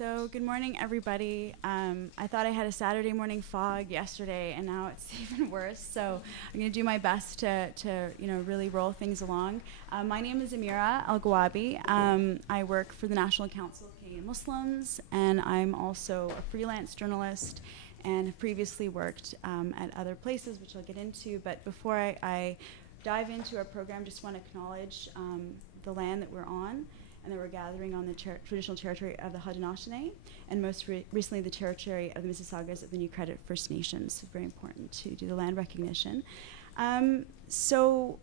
So good morning, everybody. I thought I had a Saturday morning fog yesterday, and now it's even worse. So I'm going to do my best to really roll things along. My name is Amira Al-Gwabi. I work for the National Council of Canadian Muslims, and I'm also a freelance journalist and have previously worked at other places, which I'll get into. But before I dive into our program, just want to acknowledge the land that we're on, and that we're gathering on the traditional territory of the Haudenosaunee, and most recently the territory of the Mississaugas of the New Credit First Nations. It's very important to do the land recognition. So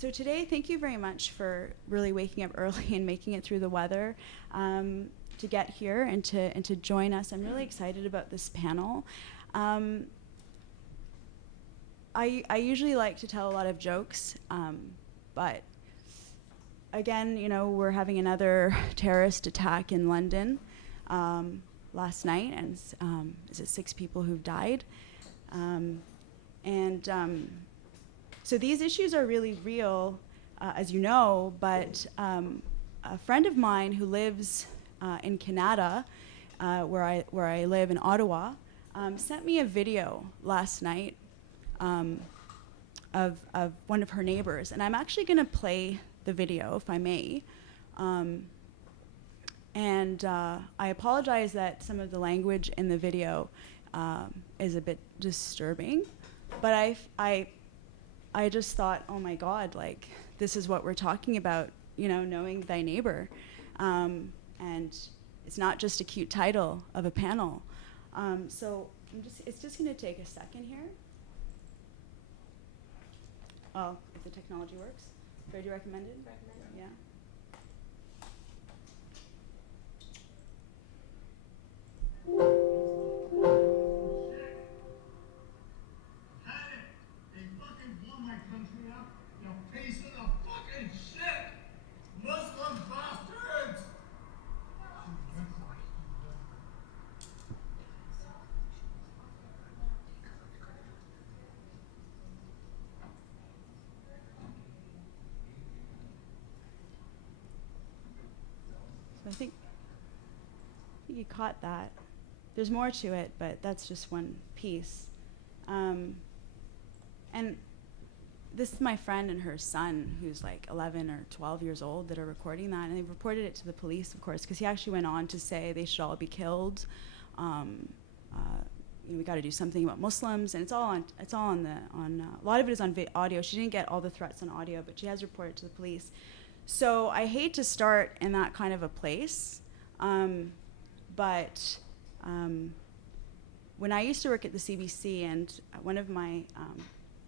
today, thank you very much for really waking up early and making it through the weather to get here and to join us. I'm really excited about this panel. I usually like to tell a lot of jokes, but again, we're having another terrorist attack in London last night, and is it 6 people who've died? So these issues are really real, as you know, but a friend of mine who lives in Canada, where I live in Ottawa, sent me a video last night of one of her neighbors, and I'm actually going to play the video, if I may. I apologize that some of the language in the video is a bit disturbing, but I just thought, oh my God, like, this is what we're talking about, knowing thy neighbor. And it's not just a cute title of a panel. So it's just gonna take a second here. Oh, if the technology works. Do you recommend it? Yeah. They fucking blew my country up, you piece of fucking shit! Muslim bastards! So I think you caught that. There's more to it, but that's just one piece. And this is my friend and her son, who's like 11 or 12 years old, that are recording that, and they reported it to the police, of course, because he actually went on to say they should all be killed. We got to do something about Muslims, and it's all on a lot of it is on audio. She didn't get all the threats on audio, but she has reported to the police. So I hate to start in that kind of a place, but when I used to work at the CBC, and one of my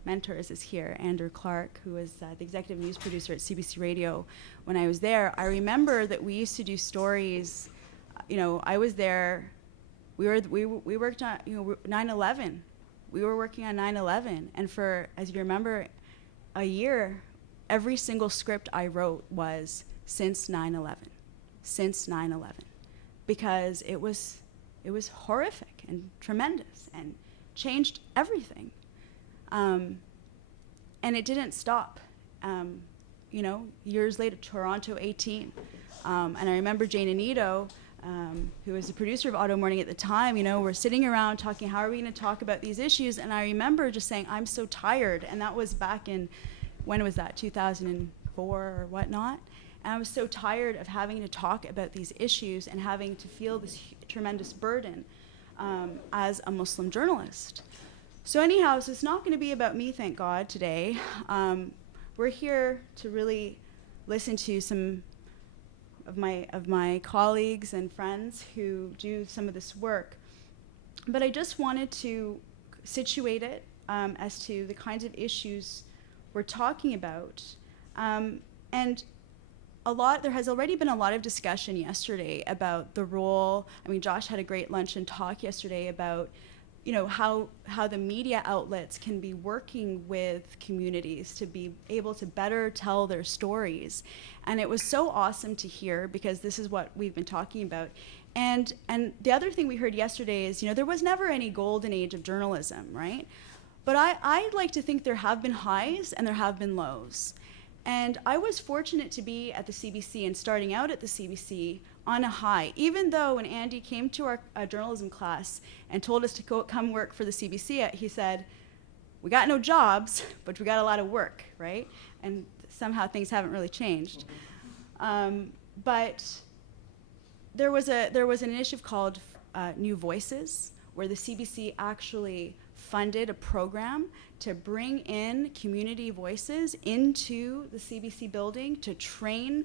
mentors is here, Andrew Clark, who was the executive news producer at CBC Radio. When I was there, I remember that we used to do stories. I was there. We worked on 9/11. We were working on 9/11, and for, as you remember, a year, every single script I wrote was since 9/11, because it was horrific and tremendous and changed everything. And it didn't stop. Years later, Toronto 18. And I remember Jane Anito, who was the producer of Auto Morning at the time, we're sitting around talking, how are we going to talk about these issues? And I remember just saying, I'm so tired. And that was back in, when was that, 2004 or whatnot? And I was so tired of having to talk about these issues and having to feel this tremendous burden as a Muslim journalist. So anyhow, so it's not going to be about me, thank God, today. We're here to really listen to some of my colleagues and friends who do some of this work. But I just wanted to situate it as to the kinds of issues we're talking about. And there has already been a lot of discussion yesterday about the role. Josh had a great lunch and talk yesterday about how the media outlets can be working with communities to be able to better tell their stories. And it was so awesome to hear, because this is what we've been talking about. And the other thing we heard yesterday is, there was never any golden age of journalism, right? But I like to think there have been highs and there have been lows. And I was fortunate to be at the CBC and starting out at the CBC on a high, even though when Andy came to our journalism class and told us to come work for the CBC, he said, we got no jobs, but we got a lot of work, right? And somehow things haven't really changed. But there was an initiative called New Voices, where the CBC actually funded a program to bring in community voices into the CBC building to train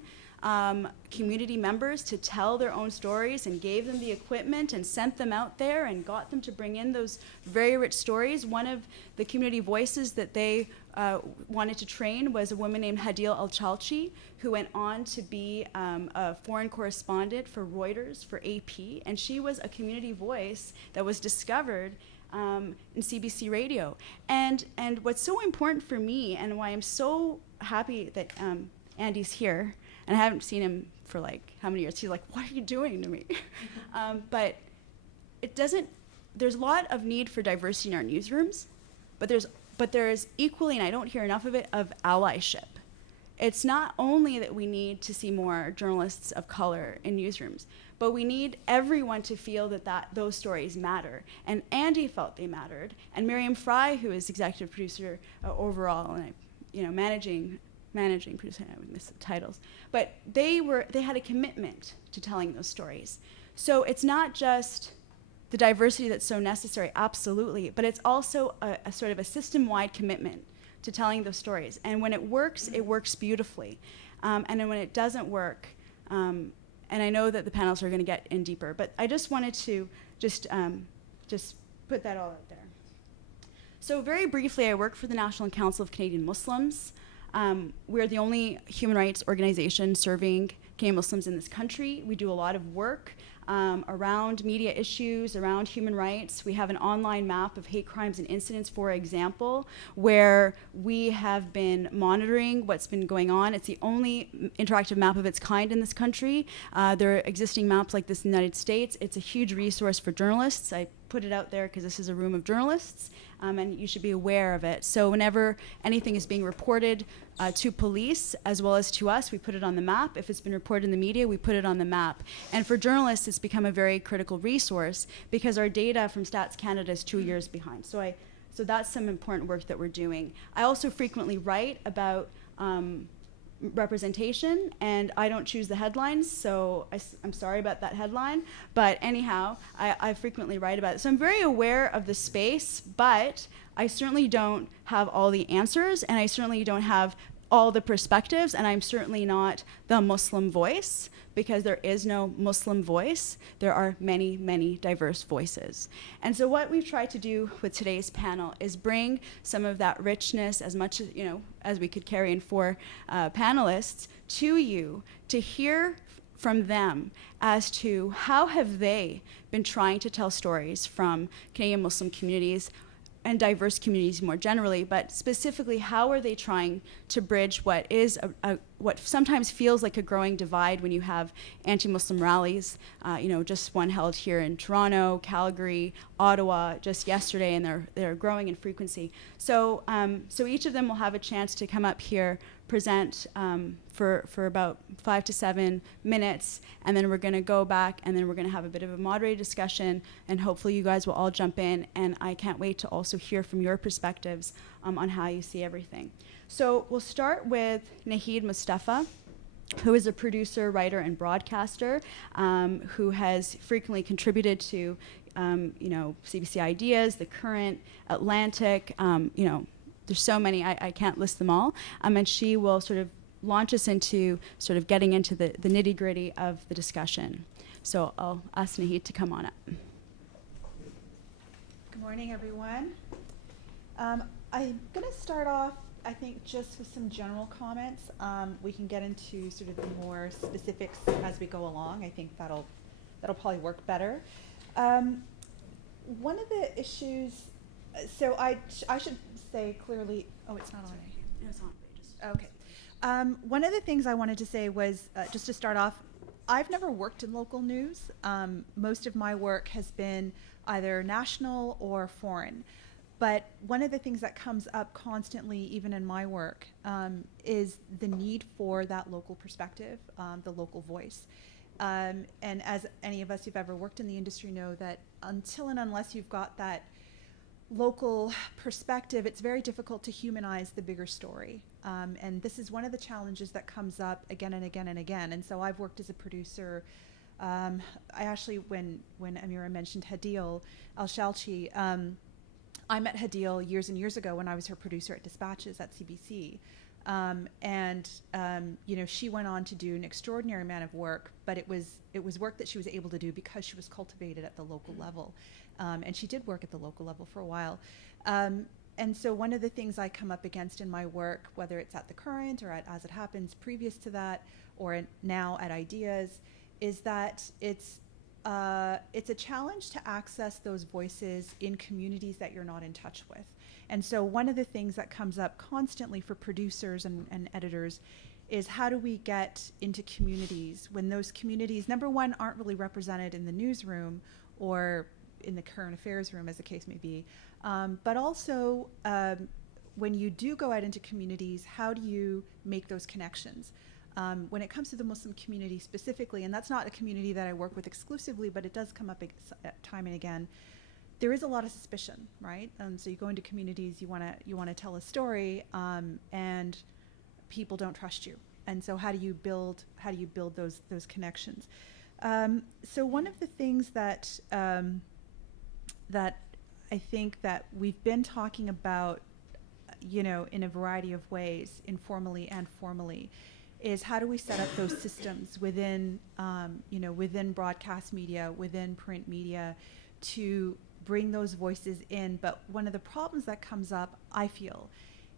community members to tell their own stories, and gave them the equipment and sent them out there and got them to bring in those very rich stories. One of the community voices that they wanted to train was a woman named Hadil Al-Chalchi, who went on to be a foreign correspondent for Reuters, for AP, and she was a community voice that was discovered in CBC radio. And what's so important for me, and why I'm so happy that Andy's here, and I haven't seen him for like how many years, he's like, what are you doing to me? But there's a lot of need for diversity in our newsrooms, but there is equally, and I don't hear enough of it, of allyship. It's not only that we need to see more journalists of color in newsrooms, but we need everyone to feel that those stories matter. And Andy felt they mattered, and Miriam Fry, who is executive producer overall, and managing producer, I would miss the titles, but they had a commitment to telling those stories. So it's not just the diversity that's so necessary, absolutely, but it's also a sort of a system-wide commitment to telling those stories. And when it works beautifully. And then when it doesn't work, and I know that the panels are going to get in deeper, but I just wanted to just put that all out there. So very briefly, I work for the National Council of Canadian Muslims. We're the only human rights organization serving Canadian Muslims in this country. We do a lot of work around media issues, around human rights. We have an online map of hate crimes and incidents, for example, where we have been monitoring what's been going on. It's the only interactive map of its kind in this country. There are existing maps like this in the United States. It's a huge resource for journalists. I put it out there because this is a room of journalists, and you should be aware of it. So whenever anything is being reported to police as well as to us, we put it on the map. If it's been reported in the media, we put it on the map. And for journalists, it's become a very critical resource because our data from Stats Canada is 2 years behind. So that's some important work that we're doing. I also frequently write about representation, and I don't choose the headlines, so I'm sorry about that headline, but anyhow, I frequently write about it. So I'm very aware of the space, but I certainly don't have all the answers, and I certainly don't have all the perspectives, and I'm certainly not the Muslim voice, because there is no Muslim voice. There are many, many diverse voices. And so what we've tried to do with today's panel is bring some of that richness, as much as, as we could carry in 4 panelists, to you to hear from them as to how have they been trying to tell stories from Canadian Muslim communities and diverse communities more generally, but specifically, how are they trying to bridge what is what sometimes feels like a growing divide when you have anti-Muslim rallies, just one held here in Toronto, Calgary, Ottawa, just yesterday, and they're growing in frequency. So each of them will have a chance to come up here, present for about 5 to 7 minutes, and then we're going to go back, and then we're going to have a bit of a moderated discussion, and hopefully you guys will all jump in, and I can't wait to also hear from your perspectives on how you see everything. So we'll start with Nahid Mustafa, who is a producer, writer, and broadcaster, who has frequently contributed to CBC Ideas, The Current, Atlantic, there's so many, I can't list them all, and she will sort of launch us into sort of getting into the nitty-gritty of the discussion. So I'll ask Nahid to come on up. Good morning, everyone. I'm going to start off, I think, just with some general comments. We can get into sort of the more specifics as we go along. I think that'll probably work better. One of the issues, so I should say clearly, oh, it's not on. No, it's on. Okay. One of the things I wanted to say was, just to start off, I've never worked in local news. Most of my work has been either national or foreign. But one of the things that comes up constantly, even in my work, is the need for that local perspective, the local voice. And as any of us who've ever worked in the industry know, that until and unless you've got that local perspective, it's very difficult to humanize the bigger story. And this is one of the challenges that comes up again and again and again. And so I've worked as a producer. I actually, when Amira mentioned Hadil Al-Shalchi, I met Hadil years and years ago when I was her producer at Dispatches at CBC. She went on to do an extraordinary amount of work, but it was work that she was able to do because she was cultivated at the local level. And she did work at the local level for a while. And so one of the things I come up against in my work, whether it's at The Current or at As It Happens previous to that, or now at Ideas, is that it's a challenge to access those voices in communities that you're not in touch with. And so one of the things that comes up constantly for producers and editors is how do we get into communities when those communities, number one, aren't really represented in the newsroom or in the current affairs room, as the case may be. But also, when you do go out into communities, how do you make those connections? When it comes to the Muslim community specifically, and that's not a community that I work with exclusively, but it does come up time and again, there is a lot of suspicion, right? So you go into communities, you want to tell a story, and people don't trust you. And so how do you build those connections? So one of the things that I think that we've been talking about, in a variety of ways, informally and formally, is how do we set up those systems within broadcast media, within print media, to bring those voices in. But one of the problems that comes up, I feel,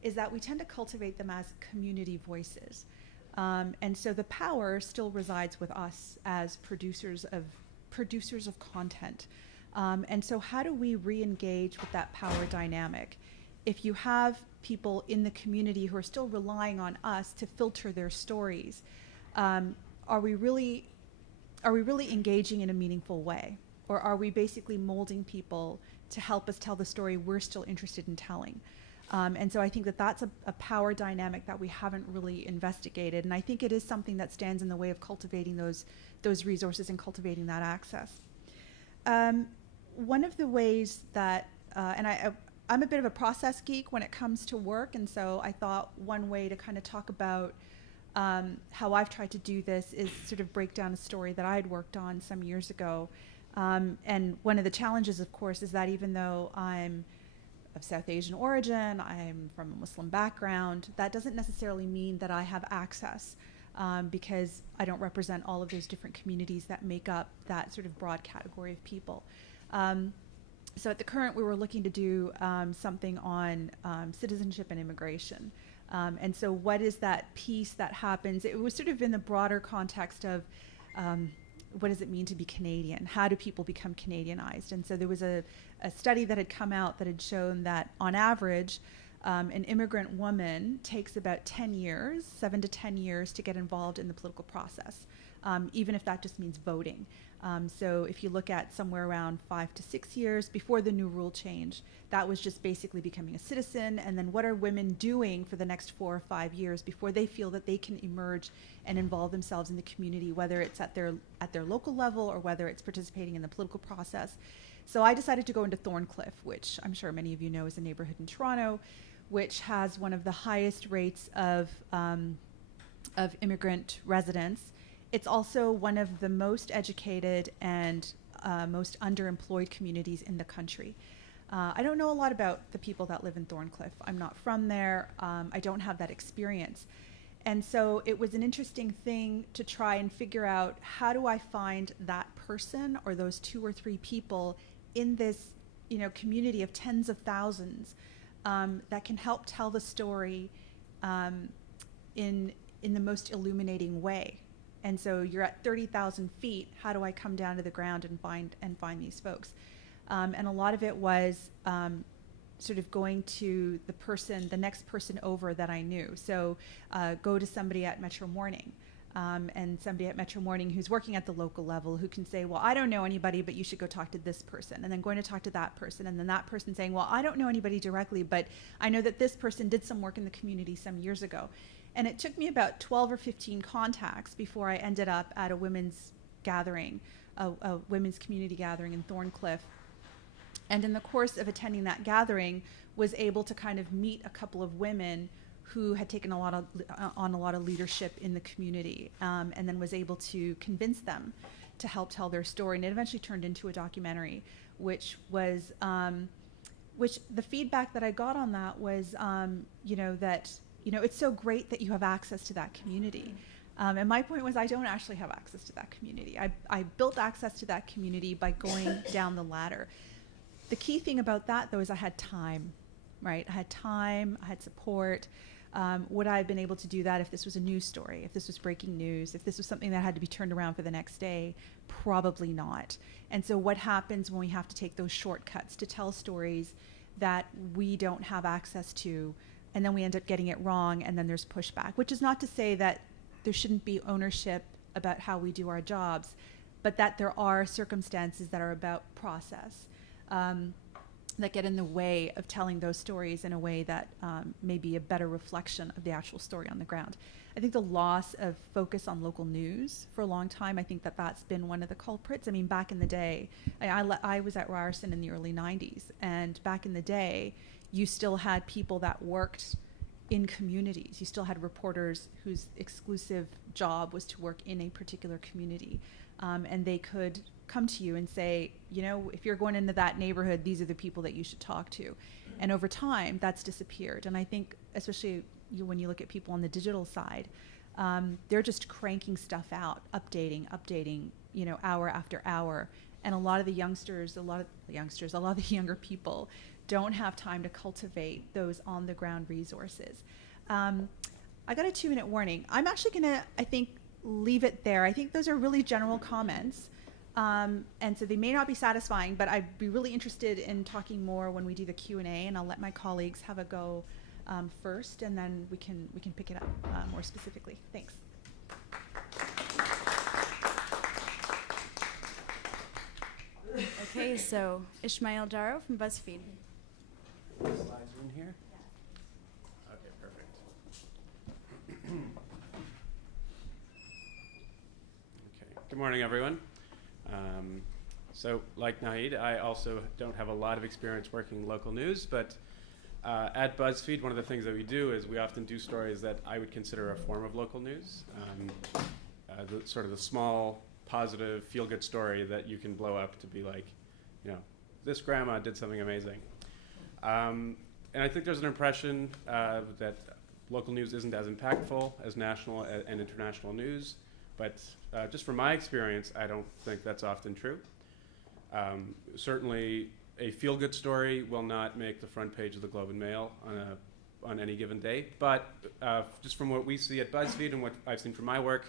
is that we tend to cultivate them as community voices. And so the power still resides with us as producers of content. And so how do we re-engage with that power dynamic? If you have people in the community who are still relying on us to filter their stories, are we really engaging in a meaningful way? Or are we basically molding people to help us tell the story we're still interested in telling? And so I think that that's a power dynamic that we haven't really investigated. And I think it is something that stands in the way of cultivating those resources and cultivating that access. One of the ways that, I'm a bit of a process geek when it comes to work, and so I thought one way to kind of talk about how I've tried to do this is sort of break down a story that I had worked on some years ago. And one of the challenges, of course, is that even though I'm of South Asian origin, I'm from a Muslim background, that doesn't necessarily mean that I have access, because I don't represent all of those different communities that make up that sort of broad category of people. So at The Current, we were looking to do something on citizenship and immigration. And so what is that piece that happens? It was sort of in the broader context of what does it mean to be Canadian? How do people become Canadianized? And so there was a study that had come out that had shown that on average, an immigrant woman takes about 7 to 10 years to get involved in the political process, even if that just means voting. So if you look at somewhere around 5 to 6 years before the new rule change, that was just basically becoming a citizen. And then what are women doing for the next 4 or 5 years before they feel that they can emerge and involve themselves in the community, whether it's at their local level or whether it's participating in the political process. So I decided to go into Thorncliffe, which I'm sure many of you know is a neighborhood in Toronto, which has one of the highest rates of immigrant residents. It's also one of the most educated and most underemployed communities in the country. I don't know a lot about the people that live in Thorncliffe. I'm not from there. I don't have that experience. And so it was an interesting thing to try and figure out, how do I find that person or those 2 or 3 people in this, community of tens of thousands that can help tell the story in the most illuminating way. And so you're at 30,000 feet. How do I come down to the ground and find these folks? And a lot of it was sort of going to the next person over that I knew. So go to somebody at Metro Morning, and somebody at Metro Morning who's working at the local level who can say, well, I don't know anybody, but you should go talk to this person. And then going to talk to that person, and then that person saying, well, I don't know anybody directly, but I know that this person did some work in the community some years ago. And it took me about 12 or 15 contacts before I ended up at a women's gathering, a women's community gathering in Thorncliffe. And in the course of attending that gathering, was able to kind of meet a couple of women who had taken on a lot of leadership in the community, and then was able to convince them to help tell their story. And it eventually turned into a documentary, which was, which the feedback that I got on that was, it's so great that you have access to that community. And my point was, I don't actually have access to that community. I built access to that community by going down the ladder. The key thing about that, though, is I had time, right? I had time, I had support. Would I have been able to do that if this was a news story, if this was breaking news, if this was something that had to be turned around for the next day? Probably not. And so what happens when we have to take those shortcuts to tell stories that we don't have access to, and then we end up getting it wrong, and then there's pushback, which is not to say that there shouldn't be ownership about how we do our jobs, but that there are circumstances that are about process that get in the way of telling those stories in a way that may be a better reflection of the actual story on the ground. I think the loss of focus on local news for a long time, I think that that's been one of the culprits. I mean, back in the day, I was at Ryerson in the early 90s, and back in the day, you still had people that worked in communities. You still had reporters whose exclusive job was to work in a particular community, and they could come to you and say, if you're going into that neighborhood, these are the people that you should talk to. And over time, that's disappeared. And I think, especially when you look at people on the digital side, they're just cranking stuff out, updating, hour after hour. And a lot of the younger people don't have time to cultivate those on-the-ground resources. I got a 2-minute warning. I'm actually going to, I think, leave it there. I think those are really general comments. And so they may not be satisfying, but I'd be really interested in talking more when we do the Q&A, and I'll let my colleagues have a go first, and then we can pick it up more specifically. Thanks. Okay, so Ishmael Darrow from BuzzFeed. Slides are in here? Okay, perfect. Okay, good morning, everyone. So, like Naheed, I also don't have a lot of experience working local news, but at BuzzFeed, one of the things that we do is we often do stories that I would consider a form of local news. Sort of the small, positive, feel-good story that you can blow up to be like, this grandma did something amazing. And I think there's an impression that local news isn't as impactful as national and international news, but just from my experience, I don't think that's often true. Certainly, a feel-good story will not make the front page of the Globe and Mail on any given day, but just from what we see at BuzzFeed and what I've seen from my work,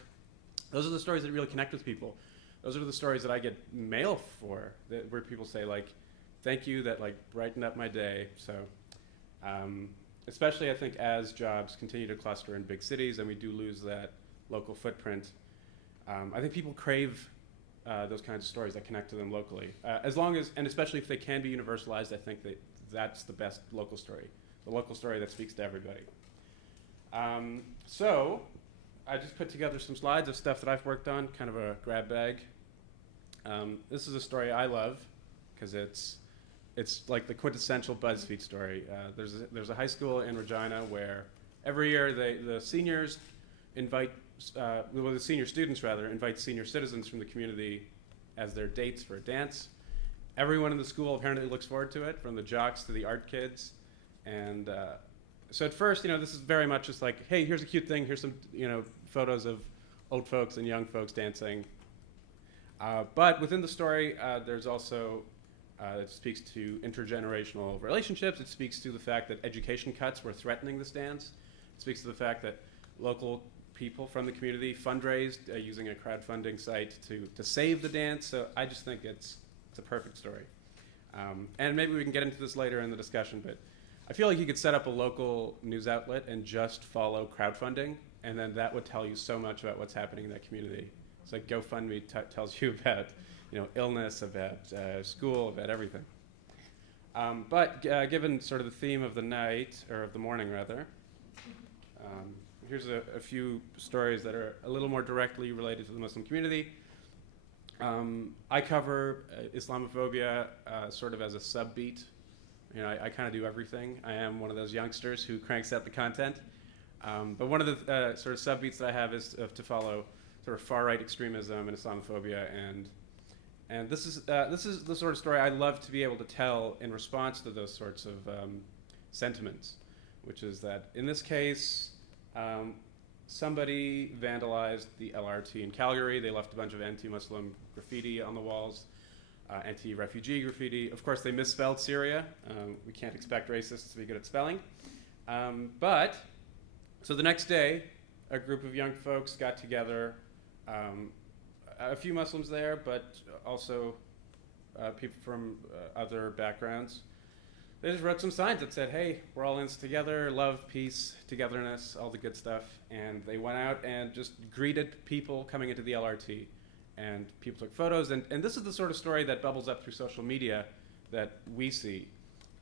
those are the stories that really connect with people. Those are the stories that I get mail for, where people say, like, thank you, that brightened up my day. So especially I think as jobs continue to cluster in big cities and we do lose that local footprint, I think people crave those kinds of stories that connect to them locally. As long as, and especially if they can be universalized, I think that's the best local story, the local story that speaks to everybody. So I just put together some slides of stuff that I've worked on, kind of a grab bag. This is a story I love because it's like the quintessential BuzzFeed story. There's a high school in Regina where every year the seniors invite, the senior students rather, invite senior citizens from the community as their dates for a dance. Everyone in the school apparently looks forward to it, from the jocks to the art kids. And so at first, this is very much just like, hey, here's a cute thing. Here's some, photos of old folks and young folks dancing. But within the story, there's also, it speaks to intergenerational relationships. It speaks to the fact that education cuts were threatening this dance. It speaks to the fact that local people from the community fundraised using a crowdfunding site to save the dance. So I just think it's a perfect story. And maybe we can get into this later in the discussion, but I feel like you could set up a local news outlet and just follow crowdfunding, and then that would tell you so much about what's happening in that community. It's like GoFundMe tells you about illness, about school, about everything. But given sort of the theme of the night, or of the morning rather, here's a few stories that are a little more directly related to the Muslim community. I cover Islamophobia sort of as a sub-beat. You know, I kind of do everything. I am one of those youngsters who cranks out the content. But one of the sort of sub-beats that I have is to follow sort of far-right extremism and Islamophobia, and this is the sort of story I love to be able to tell in response to those sorts of sentiments, which is that in this case, somebody vandalized the LRT in Calgary. They left a bunch of anti-Muslim graffiti on the walls, anti-refugee graffiti. Of course, they misspelled Syria. We can't expect racists to be good at spelling. So the next day, a group of young folks got together, a few Muslims there, but also people from other backgrounds. They just wrote some signs that said, hey, we're all in this together, love, peace, togetherness, all the good stuff. And they went out and just greeted people coming into the LRT. And people took photos. And this is the sort of story that bubbles up through social media that we see.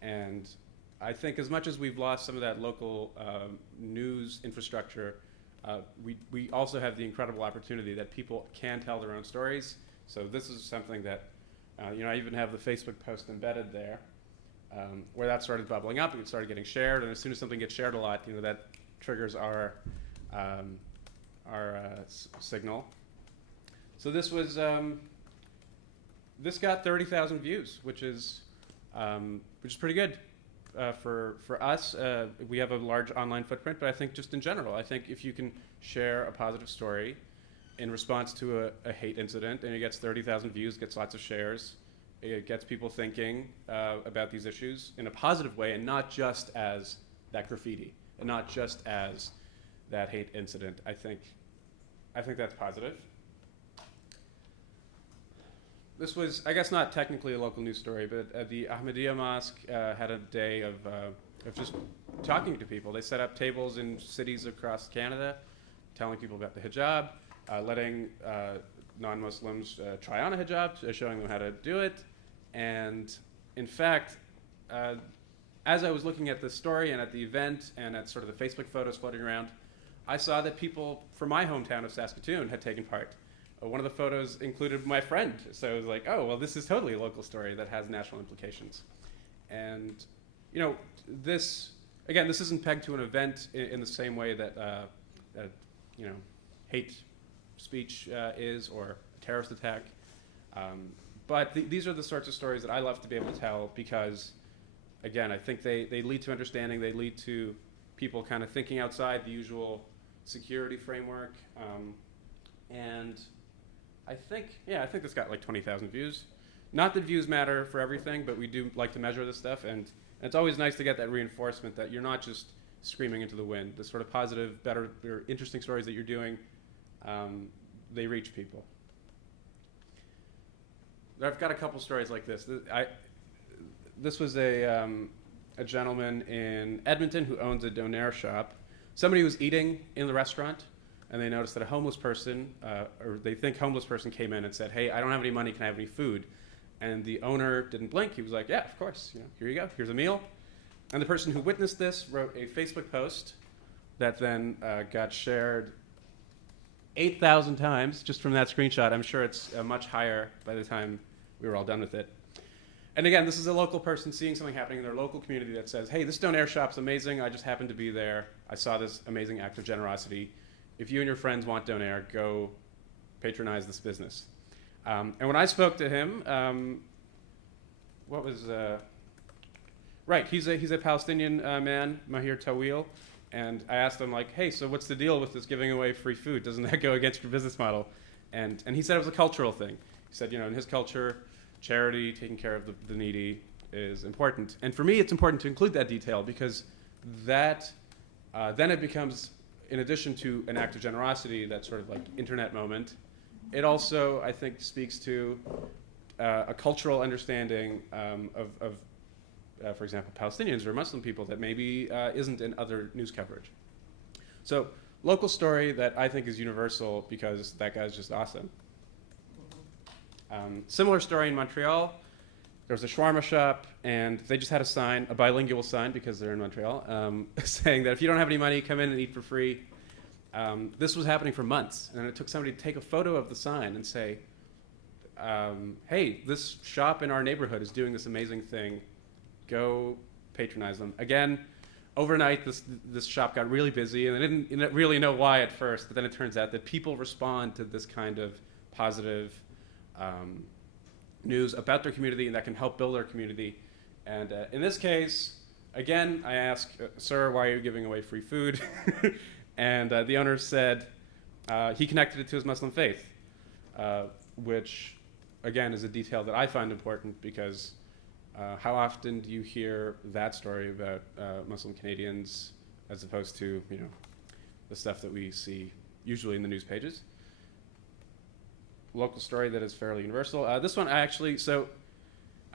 And I think as much as we've lost some of that local news infrastructure, we also have the incredible opportunity that people can tell their own stories. So this is something that, I even have the Facebook post embedded there. Where that started bubbling up, it started getting shared, and as soon as something gets shared a lot, that triggers our signal. So this was this got 30,000 views, which is pretty good for us. We have a large online footprint, but I think just in general, I think if you can share a positive story in response to a hate incident, and it gets 30,000 views, gets lots of shares. It gets people thinking about these issues in a positive way, and not just as that graffiti, and not just as that hate incident. I think that's positive. This was, I guess, not technically a local news story, but the Ahmadiyya Mosque had a day of just talking to people. They set up tables in cities across Canada, telling people about the hijab, letting non-Muslims try on a hijab, showing them how to do it. And in fact, as I was looking at this story and at the event and at sort of the Facebook photos floating around, I saw that people from my hometown of Saskatoon had taken part. One of the photos included my friend, so I was like, oh, well, this is totally a local story that has national implications. And, this isn't pegged to an event in the same way that, hate speech is, or a terrorist attack. But these are the sorts of stories that I love to be able to tell because, again, I think they lead to understanding. They lead to people kind of thinking outside the usual security framework. And I think this got like 20,000 views. Not that views matter for everything, but we do like to measure this stuff. And it's always nice to get that reinforcement that you're not just screaming into the wind. The sort of positive, better, or interesting stories that you're doing, they reach people. I've got a couple stories like this. This was a gentleman in Edmonton who owns a donair shop. Somebody was eating in the restaurant, and they noticed that a homeless person, or they think homeless person, came in and said, hey, I don't have any money, can I have any food? And the owner didn't blink. He was like, yeah, of course, here you go, here's a meal. And the person who witnessed this wrote a Facebook post that then got shared 8,000 times just from that screenshot. I'm sure it's much higher by the time we were all done with it. And again, this is a local person seeing something happening in their local community that says, hey, this donair shop's amazing. I just happened to be there. I saw this amazing act of generosity. If you and your friends want donair, go patronize this business. And when I spoke to him, he's a Palestinian man, Mahir Tawil. And I asked him, like, hey, so what's the deal with this giving away free food? Doesn't that go against your business model? And he said it was a cultural thing. He said, in his culture, charity, taking care of the needy is important. And for me, it's important to include that detail because that then it becomes, in addition to an act of generosity, that sort of like internet moment, it also, I think, speaks to a cultural understanding of for example, Palestinians or Muslim people that maybe isn't in other news coverage. So, local story that I think is universal because that guy's just awesome. Similar story in Montreal. There was a shawarma shop, and they just had a sign, a bilingual sign because they're in Montreal, saying that if you don't have any money, come in and eat for free. This was happening for months, and then it took somebody to take a photo of the sign and say, hey, this shop in our neighborhood is doing this amazing thing. Go patronize them. Again, overnight, this shop got really busy, and I didn't really know why at first, but then it turns out that people respond to this kind of positive news about their community, and that can help build their community. And in this case, again, I asked, sir, why are you giving away free food? And the owner said he connected it to his Muslim faith, which, again, is a detail that I find important because how often do you hear that story about Muslim Canadians as opposed to, the stuff that we see usually in the news pages? Local story that is fairly universal. This one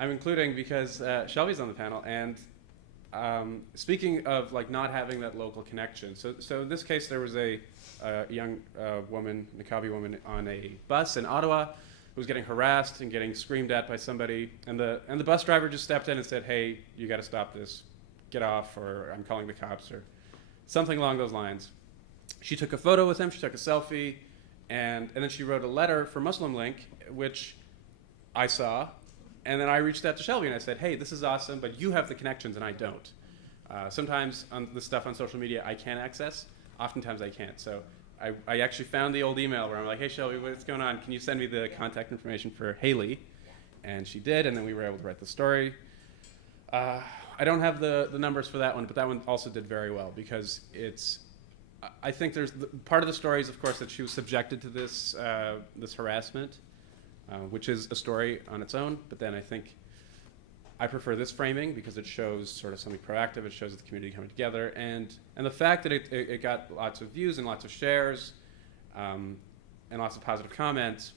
I'm including because Shelby's on the panel, and speaking of not having that local connection. So in this case, there was a young woman, Niqabi woman, on a bus in Ottawa who was getting harassed and getting screamed at by somebody, and the bus driver just stepped in and said, "Hey, you got to stop this, get off, or I'm calling the cops," or something along those lines. She took a photo with him, she took a selfie, and then she wrote a letter for Muslim Link, which I saw, and then I reached out to Shelby and I said, "Hey, this is awesome, but you have the connections and I don't." Sometimes on the stuff on social media I can access, oftentimes I can't. So I actually found the old email where I'm like, "Hey Shelby, what's going on? Can you send me the contact information for Haley?" And she did, and then we were able to write the story. I don't have the numbers for that one, but that one also did very well because I think there's part of the story is, of course, that she was subjected to this harassment, which is a story on its own. But then I think I prefer this framing because it shows sort of something proactive. It shows the community coming together, and the fact that it got lots of views and lots of shares, and lots of positive comments,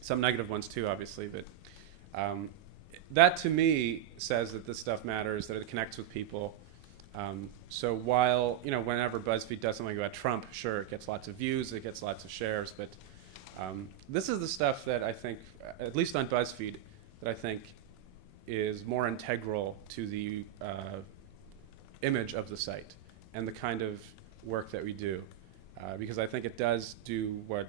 some negative ones too, obviously. But that to me says that this stuff matters, that it connects with people. So while whenever BuzzFeed does something about Trump, sure, it gets lots of views, it gets lots of shares, but this is the stuff that I think, at least on BuzzFeed, that I think is more integral to the image of the site and the kind of work that we do, because I think it does do what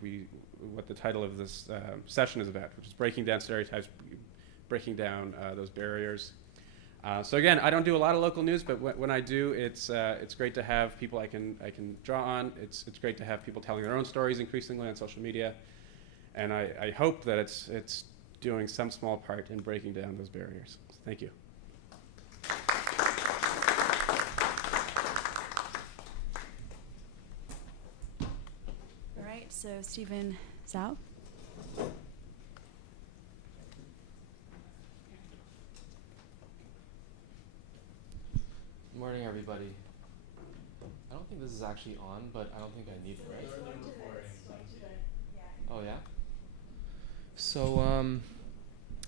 the title of this session is about, which is breaking down stereotypes, breaking down those barriers. So again, I don't do a lot of local news, but when I do, it's great to have people I can draw on. It's great to have people telling their own stories increasingly on social media, and I hope that it's doing some small part in breaking down those barriers. Thank you. All right, so Stephen Zhao. Good morning, everybody. I don't think this is actually on, but I don't think I need it, right? Oh, yeah? So,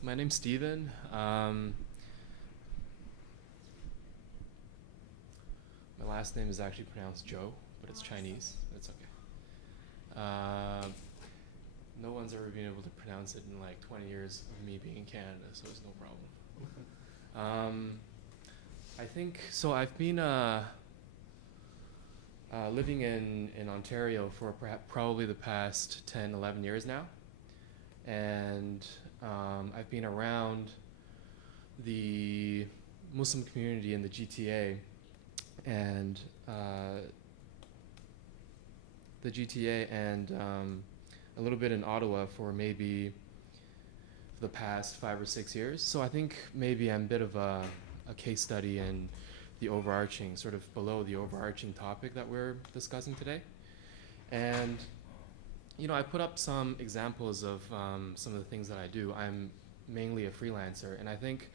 my name's Steven. My last name is actually pronounced Joe, but it's Chinese. It's okay. No one's ever been able to pronounce it in like 20 years of me being in Canada, so it's no problem. I think, so I've been living in Ontario for probably the past 10, 11 years now. And I've been around the Muslim community in the GTA and a little bit in Ottawa for maybe the past 5 or 6 years. So I think maybe I'm a bit of a case study in the overarching, sort of below the overarching topic that we're discussing today. And I put up some examples of some of the things that I do. I'm mainly a freelancer, and I think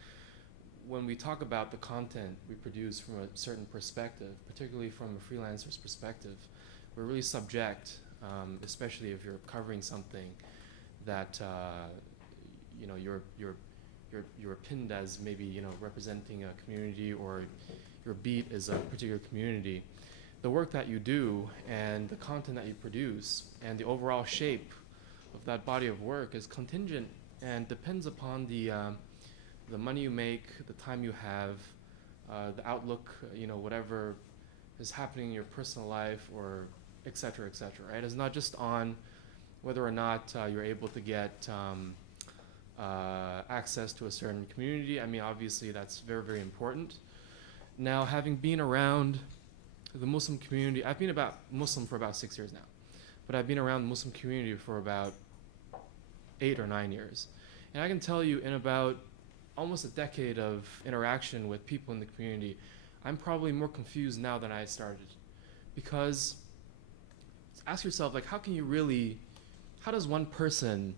when we talk about the content we produce from a certain perspective, particularly from a freelancer's perspective, we're really subject, especially if you're covering something that you're pinned as maybe representing a community, or your beat is a particular community. The work that you do and the content that you produce and the overall shape of that body of work is contingent and depends upon the money you make, the time you have, the outlook, whatever is happening in your personal life, or et cetera, right? It's not just on whether or not you're able to get access to a certain community. I mean, obviously that's very, very important. Now, having been around the Muslim community, I've been about Muslim for about 6 years now, but I've been around the Muslim community for about 8 or 9 years. And I can tell you, in about almost a decade of interaction with people in the community, I'm probably more confused now than I started. Because ask yourself, like, how does one person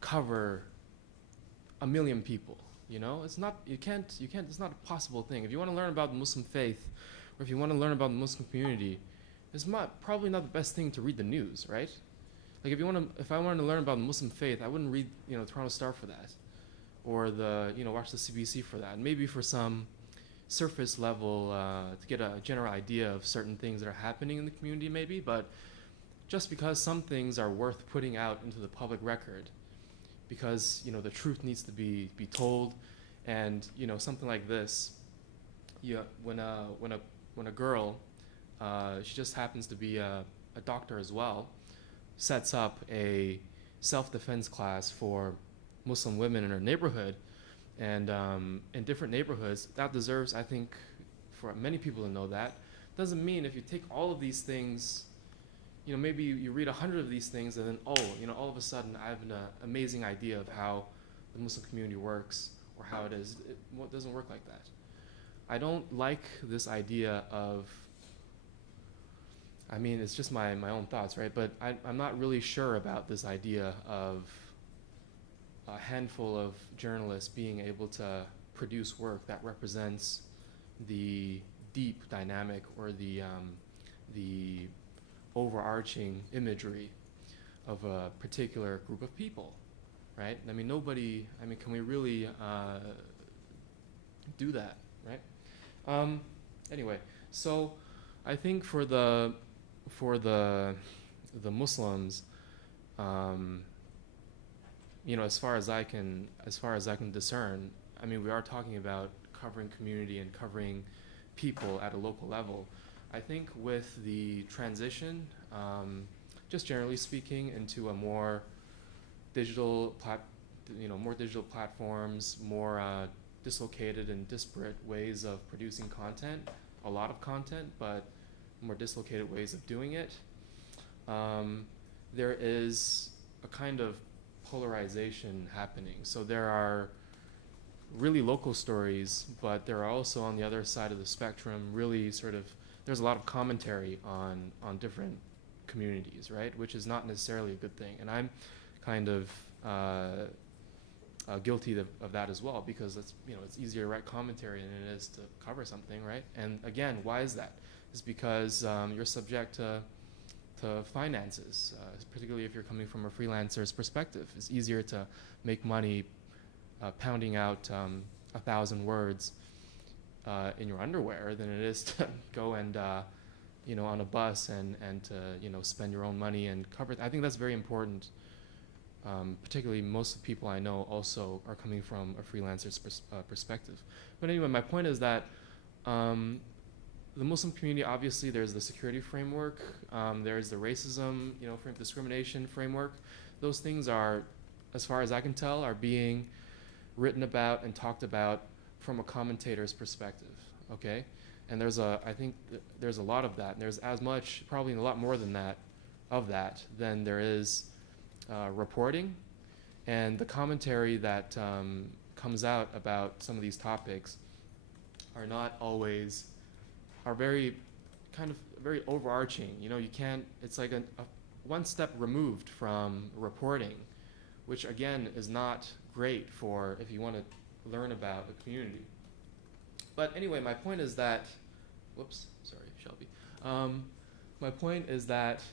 cover 1 million people? You know, it's not a possible thing. If you want to learn about the Muslim faith, or if you want to learn about the Muslim community, it's probably not the best thing to read the news, right? Like, if I wanted to learn about the Muslim faith, I wouldn't read, the Toronto Star for that, or watch the CBC for that. Maybe for some surface level, to get a general idea of certain things that are happening in the community, maybe. But just because some things are worth putting out into the public record, because the truth needs to be told, and something like this, when a girl, she just happens to be a doctor as well, sets up a self-defense class for Muslim women in her neighborhood, and in different neighborhoods, that deserves, I think, for many people to know that. Doesn't mean if you take all of these things, maybe you read 100 of these things, and then all of a sudden I have an amazing idea of how the Muslim community works, or how it is. It doesn't work like that. I don't like this idea of, I mean, it's just my own thoughts, right? But I'm not really sure about this idea of a handful of journalists being able to produce work that represents the deep dynamic, or the overarching imagery of a particular group of people, right? I mean, can we really do that, right? Anyway, so I think for the Muslims, as far as I can discern, I mean, we are talking about covering community and covering people at a local level. I think with the transition, just generally speaking, into a more digital platforms, more dislocated and disparate ways of producing content, a lot of content, but more dislocated ways of doing it. There is a kind of polarization happening. So there are really local stories, but there are also, on the other side of the spectrum, really there's a lot of commentary on different communities, right? Which is not necessarily a good thing. And I'm kind of guilty of that as well, because it's easier to write commentary than it is to cover something, right? And again, why is that? It's because you're subject to finances, particularly if you're coming from a freelancer's perspective. It's easier to make money pounding out 1,000 words in your underwear than it is to go and on a bus and to spend your own money and cover it. I think that's very important. Particularly, most of the people I know also are coming from a freelancer's perspective. But anyway, my point is that the Muslim community, obviously, there's the security framework, there's the racism, discrimination framework. Those things are, as far as I can tell, are being written about and talked about from a commentator's perspective. Okay, and I think there's a lot of that. And there's as much, probably a lot more than that, than there is reporting, and the commentary that comes out about some of these topics are very overarching. You can't, it's like a one step removed from reporting, which again is not great for if you want to learn about a community. But anyway, my point is that, Shelby. My point is that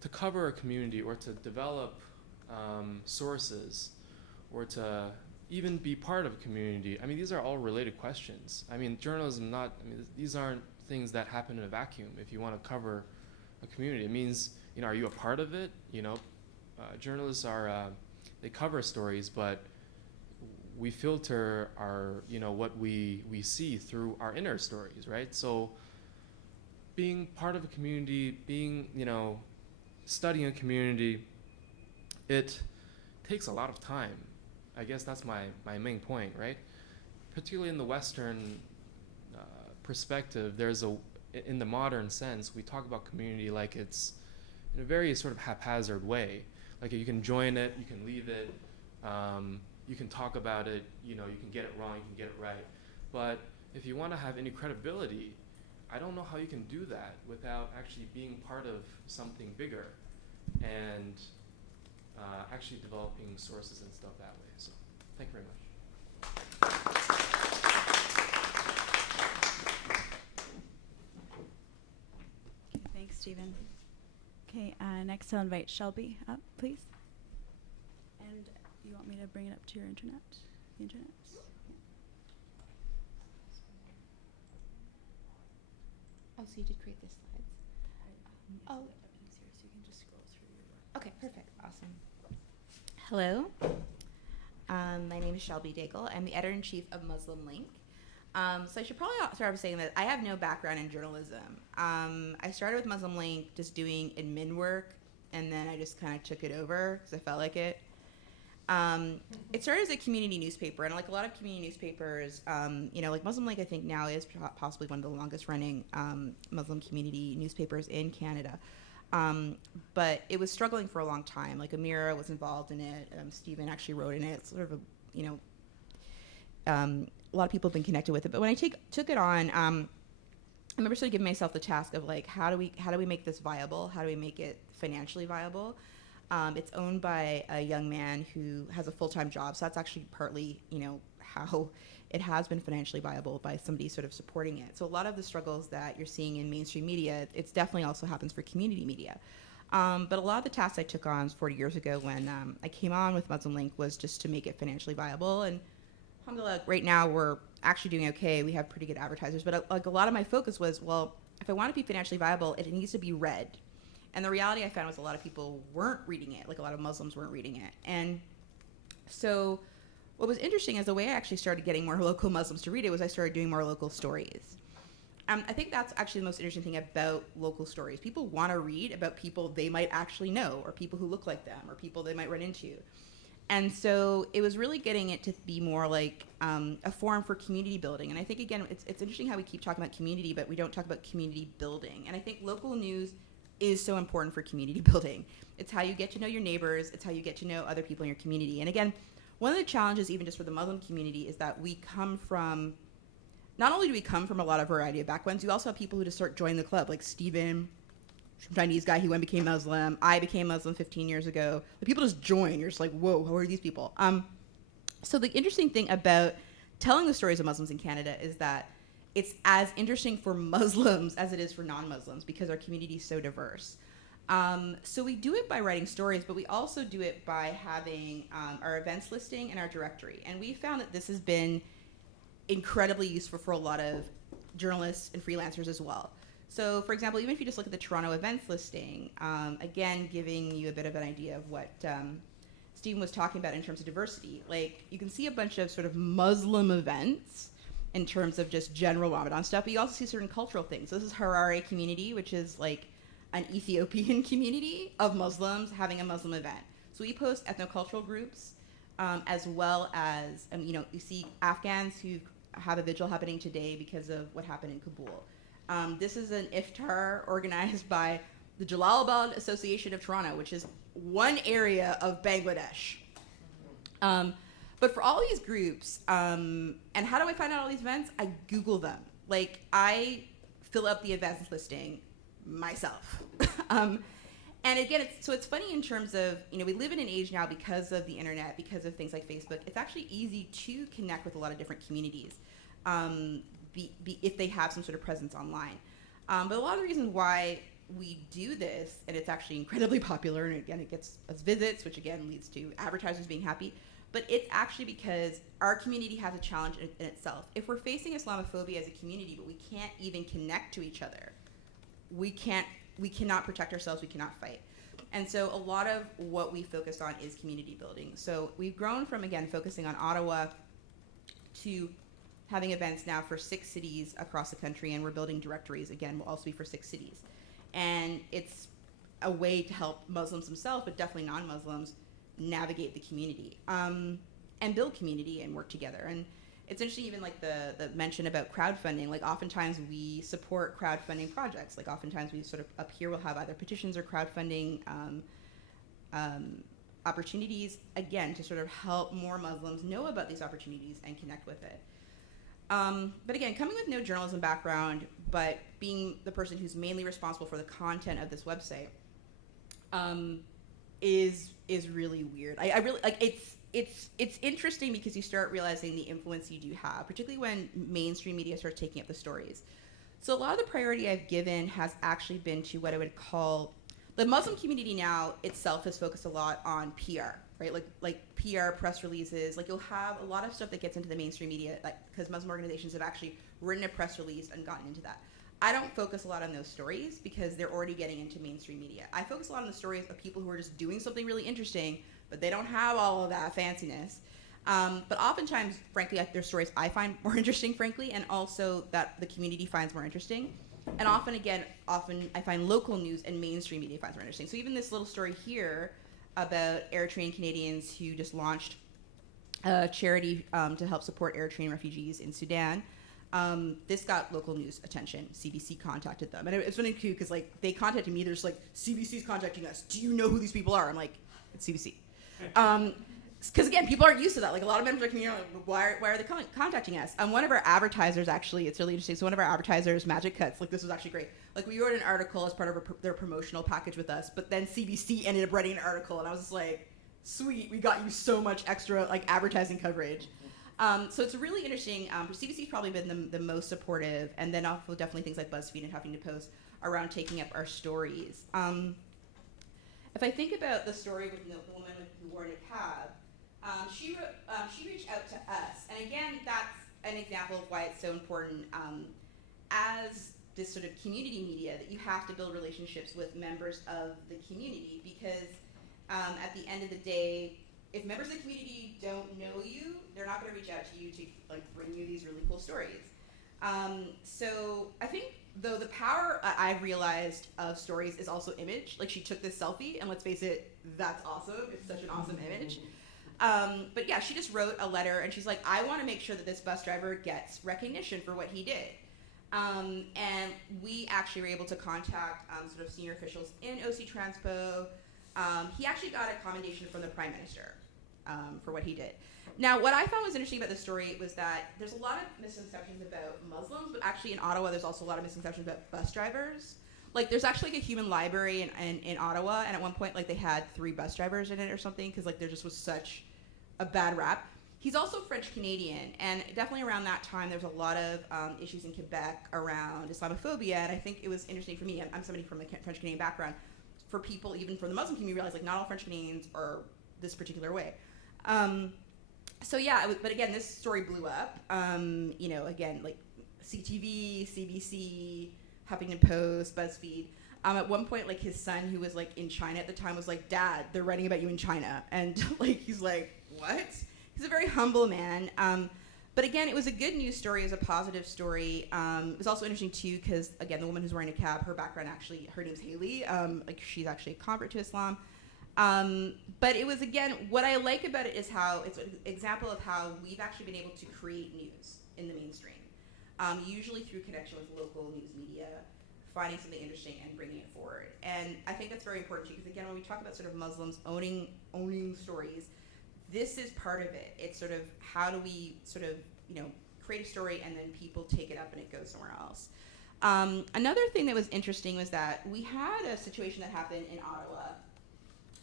to cover a community, or to develop sources, or to even be part of a community, I mean, these are all related questions. I mean, journalism these aren't things that happen in a vacuum. If you want to cover a community, it means, are you a part of it? Journalists they cover stories, but we filter what we see through our inner stories, right? So being part of a community, being, studying a community, it takes a lot of time. I guess that's my main point, right? Particularly in the Western perspective, in the modern sense, we talk about community like it's in a very sort of haphazard way. Like you can join it, you can leave it, you can talk about it, you can get it wrong, you can get it right. But if you want to have any credibility, I don't know how you can do that without actually being part of something bigger and actually developing sources and stuff that way. So thank you very much. Okay, thanks, Stephen. Okay, next I'll invite Shelby up, please. And you want me to bring it up to your internet? The internet? Oh, so you did create the slides? Oh. Easier, so you can just scroll through your work. Okay, perfect. Awesome. Hello. My name is Shelby Daigle. I'm the editor-in-chief of Muslim Link. So I should probably start by saying that I have no background in journalism. I started with Muslim Link just doing admin work, and then I just kind of took it over because I felt like it. It started as a community newspaper, and like a lot of community newspapers, like Muslim Link I think now is possibly one of the longest running Muslim community newspapers in Canada. But it was struggling for a long time. Like Amira was involved in it. Stephen actually wrote in it. It's sort of a lot of people have been connected with it. But when I took it on, I remember sort of giving myself the task of like, how do we make this viable? How do we make it financially viable? It's owned by a young man who has a full-time job, so that's actually partly, how it has been financially viable by somebody sort of supporting it. So a lot of the struggles that you're seeing in mainstream media, it's definitely also happens for community media. But a lot of the tasks I took on 40 years ago when I came on with Muslim Link was just to make it financially viable. And alhamdulillah, right now we're actually doing okay. We have pretty good advertisers. But like a lot of my focus was, well, if I want to be financially viable, it needs to be read. And the reality I found was a lot of people weren't reading it, like a lot of Muslims weren't reading it. And so what was interesting is the way I actually started getting more local Muslims to read it was I started doing more local stories. I think that's actually the most interesting thing about local stories. People want to read about people they might actually know, or people who look like them, or people they might run into. And so it was really getting it to be more like a forum for community building. And I think, again, it's interesting how we keep talking about community, but we don't talk about community building. And I think local news is so important for community building. It's how you get to know your neighbors. It's how you get to know other people in your community. And again, one of the challenges, even just for the Muslim community, is that we come from, not only do we come from a lot of variety of backgrounds, we also have people who just start joining the club, like Stephen, Chinese guy, he went and became Muslim. I became Muslim 15 years ago. The people just join. You're just like, whoa, who are these people? So the interesting thing about telling the stories of Muslims in Canada is that it's as interesting for Muslims as it is for non-Muslims because our community is so diverse. So we do it by writing stories, but we also do it by having our events listing and our directory. And we found that this has been incredibly useful for a lot of journalists and freelancers as well. So, for example, even if you just look at the Toronto events listing, again, giving you a bit of an idea of what Stephen was talking about in terms of diversity. Like, you can see a bunch of sort of Muslim events in terms of just general Ramadan stuff, but you also see certain cultural things. So this is Harare community, which is like an Ethiopian community of Muslims having a Muslim event. So we post ethnocultural groups, as well as, you see Afghans who have a vigil happening today because of what happened in Kabul. This is an iftar organized by the Jalalabad Association of Toronto, which is one area of Bangladesh. But for all these groups, and how do I find out all these events? I Google them. Like, I fill up the events listing myself. And again, it's funny in terms of, we live in an age now because of the internet, because of things like Facebook. It's actually easy to connect with a lot of different communities. If they have some sort of presence online. But a lot of the reasons why we do this, and it's actually incredibly popular, and again, it gets us visits, which again leads to advertisers being happy, but it's actually because our community has a challenge in itself. If we're facing Islamophobia as a community, but we can't even connect to each other, we cannot protect ourselves, we cannot fight. And so a lot of what we focus on is community building. So we've grown from, again, focusing on Ottawa to having events now for 6 cities across the country, and we're building directories, again, will also be for 6 cities. And it's a way to help Muslims themselves, but definitely non-Muslims, navigate the community and build community and work together. And it's interesting, even like the mention about crowdfunding. Like oftentimes we support crowdfunding projects. Like oftentimes we sort of up here will have either petitions or crowdfunding opportunities, again, to sort of help more Muslims know about these opportunities and connect with it. But again, coming with no journalism background, but being the person who's mainly responsible for the content of this website, is really weird. I really like it's interesting because you start realizing the influence you do have, particularly when mainstream media starts taking up the stories. So a lot of the priority I've given has actually been to what I would call the Muslim community now itself has focused a lot on PR, right? Like PR, press releases. Like you'll have a lot of stuff that gets into the mainstream media, like because Muslim organizations have actually written a press release and gotten into that. I don't focus a lot on those stories because they're already getting into mainstream media. I focus a lot on the stories of people who are just doing something really interesting, but they don't have all of that fanciness. But oftentimes, frankly, there's stories I find more interesting, frankly, and also that the community finds more interesting. And often I find local news and mainstream media finds more interesting. So even this little story here about Eritrean Canadians who just launched a charity to help support Eritrean refugees in Sudan. This got local news attention. CBC contacted them. And it's really cute because like they contacted me. They're just like, CBC's contacting us. Do you know who these people are? I'm like, it's CBC. Because again, people aren't used to that. Like a lot of members of our community are like, why are they contacting us? One of our advertisers, actually, it's really interesting. So one of our advertisers, Magic Cuts, like this was actually great. Like we wrote an article as part of their promotional package with us, but then CBC ended up writing an article, and I was just like, sweet, we got you so much extra like advertising coverage. So it's really interesting. CBC's probably been the most supportive, and then also definitely things like BuzzFeed and Huffington Post around taking up our stories. If I think about the story with the woman who wore a niqab, she reached out to us, and again, that's an example of why it's so important as this sort of community media that you have to build relationships with members of the community because at the end of the day, if members of the community don't know you, they're not going to reach out to you to like bring you these really cool stories. So I think though the power I've realized of stories is also image. Like she took this selfie, and let's face it, that's awesome. It's such an awesome image. But yeah, she just wrote a letter, and she's like, I want to make sure that this bus driver gets recognition for what he did. And we actually were able to contact sort of senior officials in OC Transpo. He actually got a commendation from the Prime Minister for what he did. Now, what I found was interesting about this story was that there's a lot of misconceptions about Muslims, but actually in Ottawa, there's also a lot of misconceptions about bus drivers. Like, there's actually like a human library in Ottawa, and at one point, like, they had 3 bus drivers in it or something, because, like, there just was such a bad rap. He's also French-Canadian, and definitely around that time, there's a lot of issues in Quebec around Islamophobia, and I think it was interesting for me, I'm somebody from a French-Canadian background, for people, even from the Muslim community, realize, like, not all French-Canadians are this particular way. So yeah, but again, this story blew up. You know, again, like CTV, CBC, Huffington Post, BuzzFeed. At one point, like his son, who was like in China at the time, was like, "Dad, they're writing about you in China," and like he's like, "What?" He's a very humble man. But again, it was a good news story. It was a positive story. It was also interesting too, because again, the woman who's wearing a niqab, her background actually, her name's Haley. Like she's actually a convert to Islam. But it was, again, what I like about it is how it's an example of how we've actually been able to create news in the mainstream, usually through connection with local news media, finding something interesting and bringing it forward. And I think that's very important too, because again, when we talk about sort of Muslims owning stories, this is part of it. It's sort of how do we sort of, you know, create a story and then people take it up and it goes somewhere else. Another thing that was interesting was that we had a situation that happened in Ottawa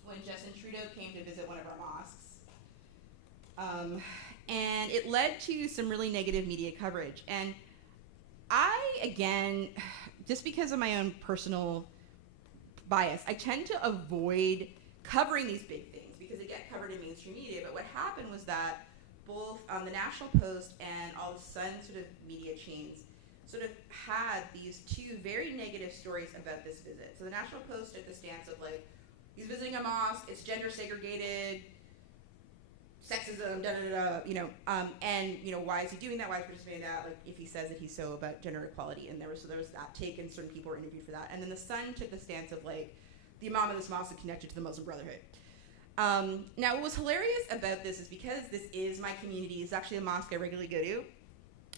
when Justin Trudeau came to visit one of our mosques. And it led to some really negative media coverage. And I, again, just because of my own personal bias, I tend to avoid covering these big things because they get covered in mainstream media. But what happened was that both the National Post and all the Sun sort of media chains sort of had these 2 very negative stories about this visit. So the National Post took the stance of like, he's visiting a mosque, it's gender segregated, sexism, and why is he doing that? Why is he participating in that? Like, if he says that he's so about gender equality, and there was that take, and certain people were interviewed for that. And then the Sun took the stance of like, the Imam of this mosque is connected to the Muslim Brotherhood. Now, what was hilarious about this is because this is my community, it's actually a mosque I regularly go to.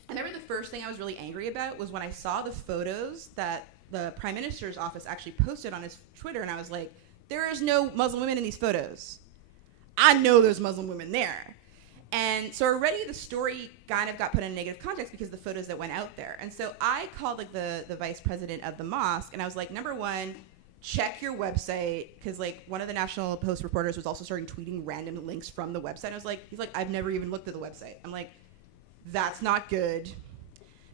I remember the first thing I was really angry about was when I saw the photos that the Prime Minister's office actually posted on his Twitter, and I was like, there is no Muslim women in these photos. I know there's Muslim women there. And so already the story kind of got put in a negative context because of the photos that went out there. And so I called like the vice president of the mosque, and I was like, number one, check your website, because like one of the National Post reporters was also starting tweeting random links from the website. I was like, he's like, I've never even looked at the website. I'm like, that's not good,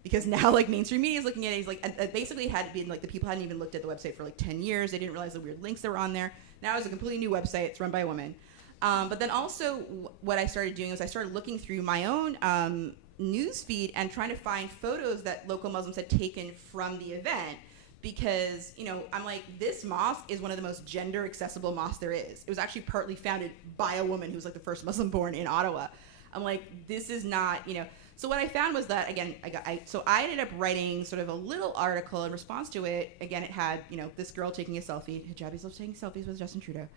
because now like mainstream media is looking at it. He's like, basically it had been like the people hadn't even looked at the website for like 10 years. They didn't realize the weird links that were on there. Now it's a completely new website. It's run by a woman. But then also what I started doing was I started looking through my own news feed and trying to find photos that local Muslims had taken from the event. Because, I'm like, this mosque is one of the most gender accessible mosques there is. It was actually partly founded by a woman who was like the first Muslim born in Ottawa. I'm like, this is not, So what I found was that, again, I ended up writing sort of a little article in response to it. Again, it had, this girl taking a selfie. Hijabis love taking selfies with Justin Trudeau.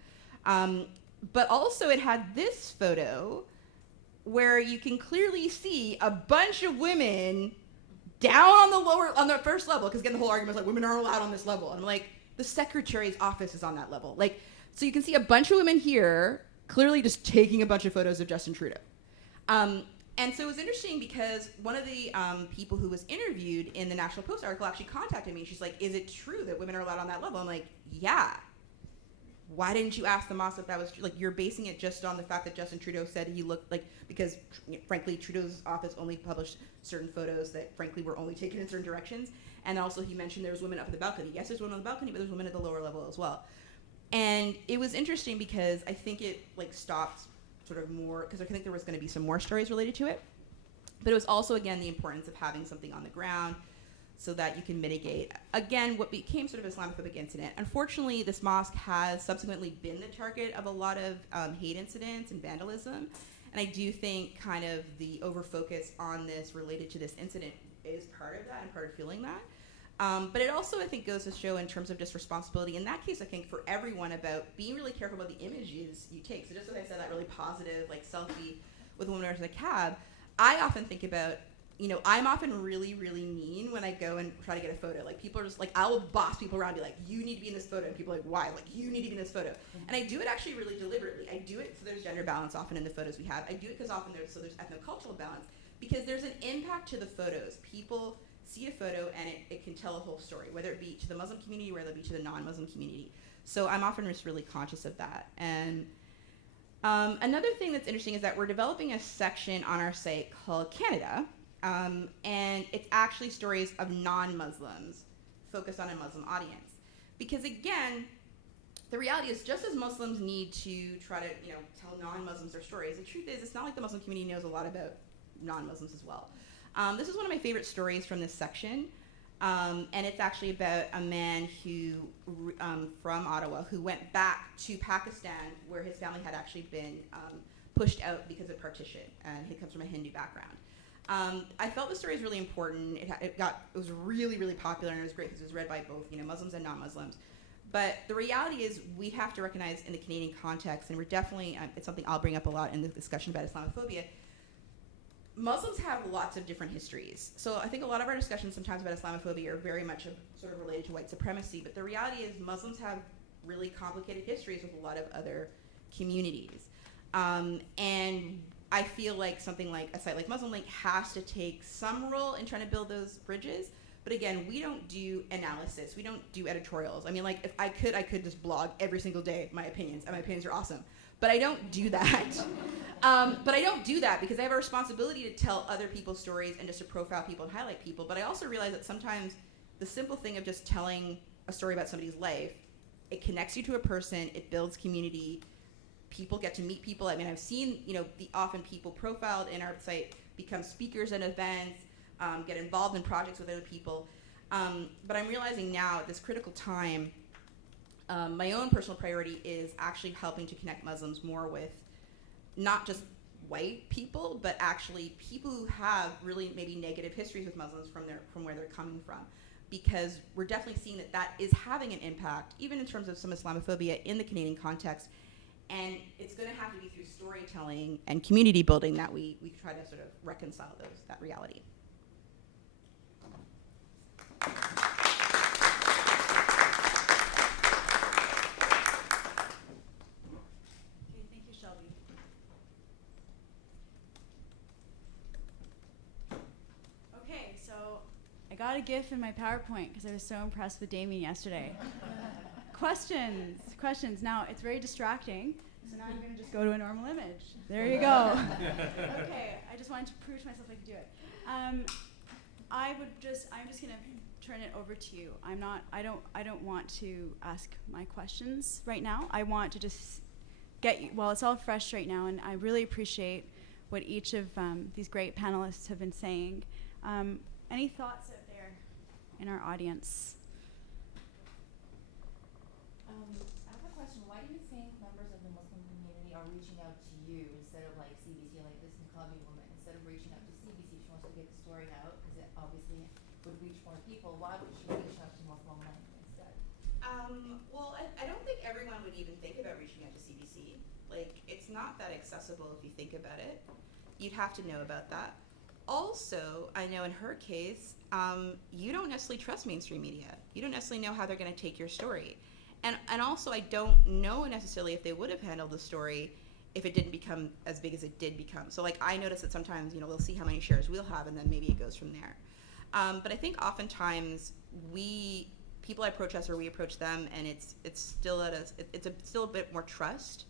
But also it had this photo where you can clearly see a bunch of women down on the first level, because again, the whole argument is like, women aren't allowed on this level. And I'm like, the secretary's office is on that level. Like, so you can see a bunch of women here clearly just taking a bunch of photos of Justin Trudeau. And so it was interesting because one of the people who was interviewed in the National Post article actually contacted me. She's like, is it true that women are allowed on that level? I'm like, yeah. Why didn't you ask the mosque if that was true? Like, you're basing it just on the fact that Justin Trudeau said he looked like, because frankly, Trudeau's office only published certain photos that frankly were only taken in certain directions. And also he mentioned there was women up at the balcony. Yes, there's women on the balcony, but there's women at the lower level as well. And it was interesting because I think it like stopped sort of more, because I think there was going to be some more stories related to it. But it was also, again, the importance of having something on the ground so that you can mitigate, again, what became sort of an Islamophobic incident. Unfortunately, this mosque has subsequently been the target of a lot of hate incidents and vandalism. And I do think kind of the over-focus on this related to this incident is part of that and part of feeling that. But it also, I think, goes to show in terms of just responsibility, in that case, I think, for everyone about being really careful about the images you take. So just as I said, that really positive, like, selfie with a woman wearing a cab, I often think about, I'm often really, really mean when I go and try to get a photo. Like, people are just like, I will boss people around and be like, you need to be in this photo. And people are like, why? Like, you need to be in this photo. And I do it actually really deliberately. I do it so there's gender balance often in the photos we have. I do it because often there's ethnocultural balance, because there's an impact to the photos. People see a photo and it can tell a whole story, whether it be to the Muslim community or whether it be to the non-Muslim community. So I'm often just really conscious of that. And another thing that's interesting is that we're developing a section on our site called Canada, and it's actually stories of non-Muslims focused on a Muslim audience. Because again, the reality is, just as Muslims need to try to tell non-Muslims their stories, the truth is it's not like the Muslim community knows a lot about non-Muslims as well. This is one of my favorite stories from this section, and it's actually about a man who from Ottawa who went back to Pakistan, where his family had actually been pushed out because of partition, and he comes from a Hindu background. I felt the story was really important. It was really, really popular, and it was great because it was read by both Muslims and non-Muslims. But the reality is, we have to recognize in the Canadian context, and we're definitely, it's something I'll bring up a lot in the discussion about Islamophobia, Muslims have lots of different histories. So I think a lot of our discussions sometimes about Islamophobia are very much sort of related to white supremacy, but the reality is Muslims have really complicated histories with a lot of other communities. And I feel like something like a site like Muslim Link has to take some role in trying to build those bridges. But again, we don't do analysis. We don't do editorials. I mean, like, if I could just blog every single day my opinions, and my opinions are awesome. But I don't do that. But I don't do that because I have a responsibility to tell other people's stories and just to profile people and highlight people. But I also realize that sometimes the simple thing of just telling a story about somebody's life, it connects you to a person, it builds community, people get to meet people. I mean, I've seen, the often people profiled in our site become speakers at events, get involved in projects with other people. But I'm realizing now at this critical time, my own personal priority is actually helping to connect Muslims more with not just white people, but actually people who have really maybe negative histories with Muslims from where they're coming from, because we're definitely seeing that is having an impact, even in terms of some Islamophobia in the Canadian context. And it's going to have to be through storytelling and community building that we try to sort of reconcile that reality. Okay, thank you, Shelby. Okay, so I got a GIF in my PowerPoint because I was so impressed with Damien yesterday. Questions. Now, it's very distracting, so now I'm going to just go to a normal image. There you go. Okay, I just wanted to prove to myself I could do it. I'm just going to turn it over to you. I don't want to ask my questions right now. I want to just it's all fresh right now, and I really appreciate what each of these great panelists have been saying. Any thoughts out there in our audience? I have a question. Why do you think members of the Muslim community are reaching out to you instead of like CBC, like this Niqabi woman, instead of reaching out to CBC, she wants to get the story out because it obviously would reach more people. Why would she reach out to Muslim men instead? Well, I don't think everyone would even think about reaching out to CBC. Like, it's not that accessible if you think about it. You'd have to know about that. Also, I know in her case, you don't necessarily trust mainstream media. You don't necessarily know how they're going to take your story. And also, I don't know necessarily if they would have handled the story if it didn't become as big as it did become. So, like, I notice that sometimes, we'll see how many shares we'll have, and then maybe it goes from there. But I think oftentimes people approach us or we approach them, and it's still still a bit more trust,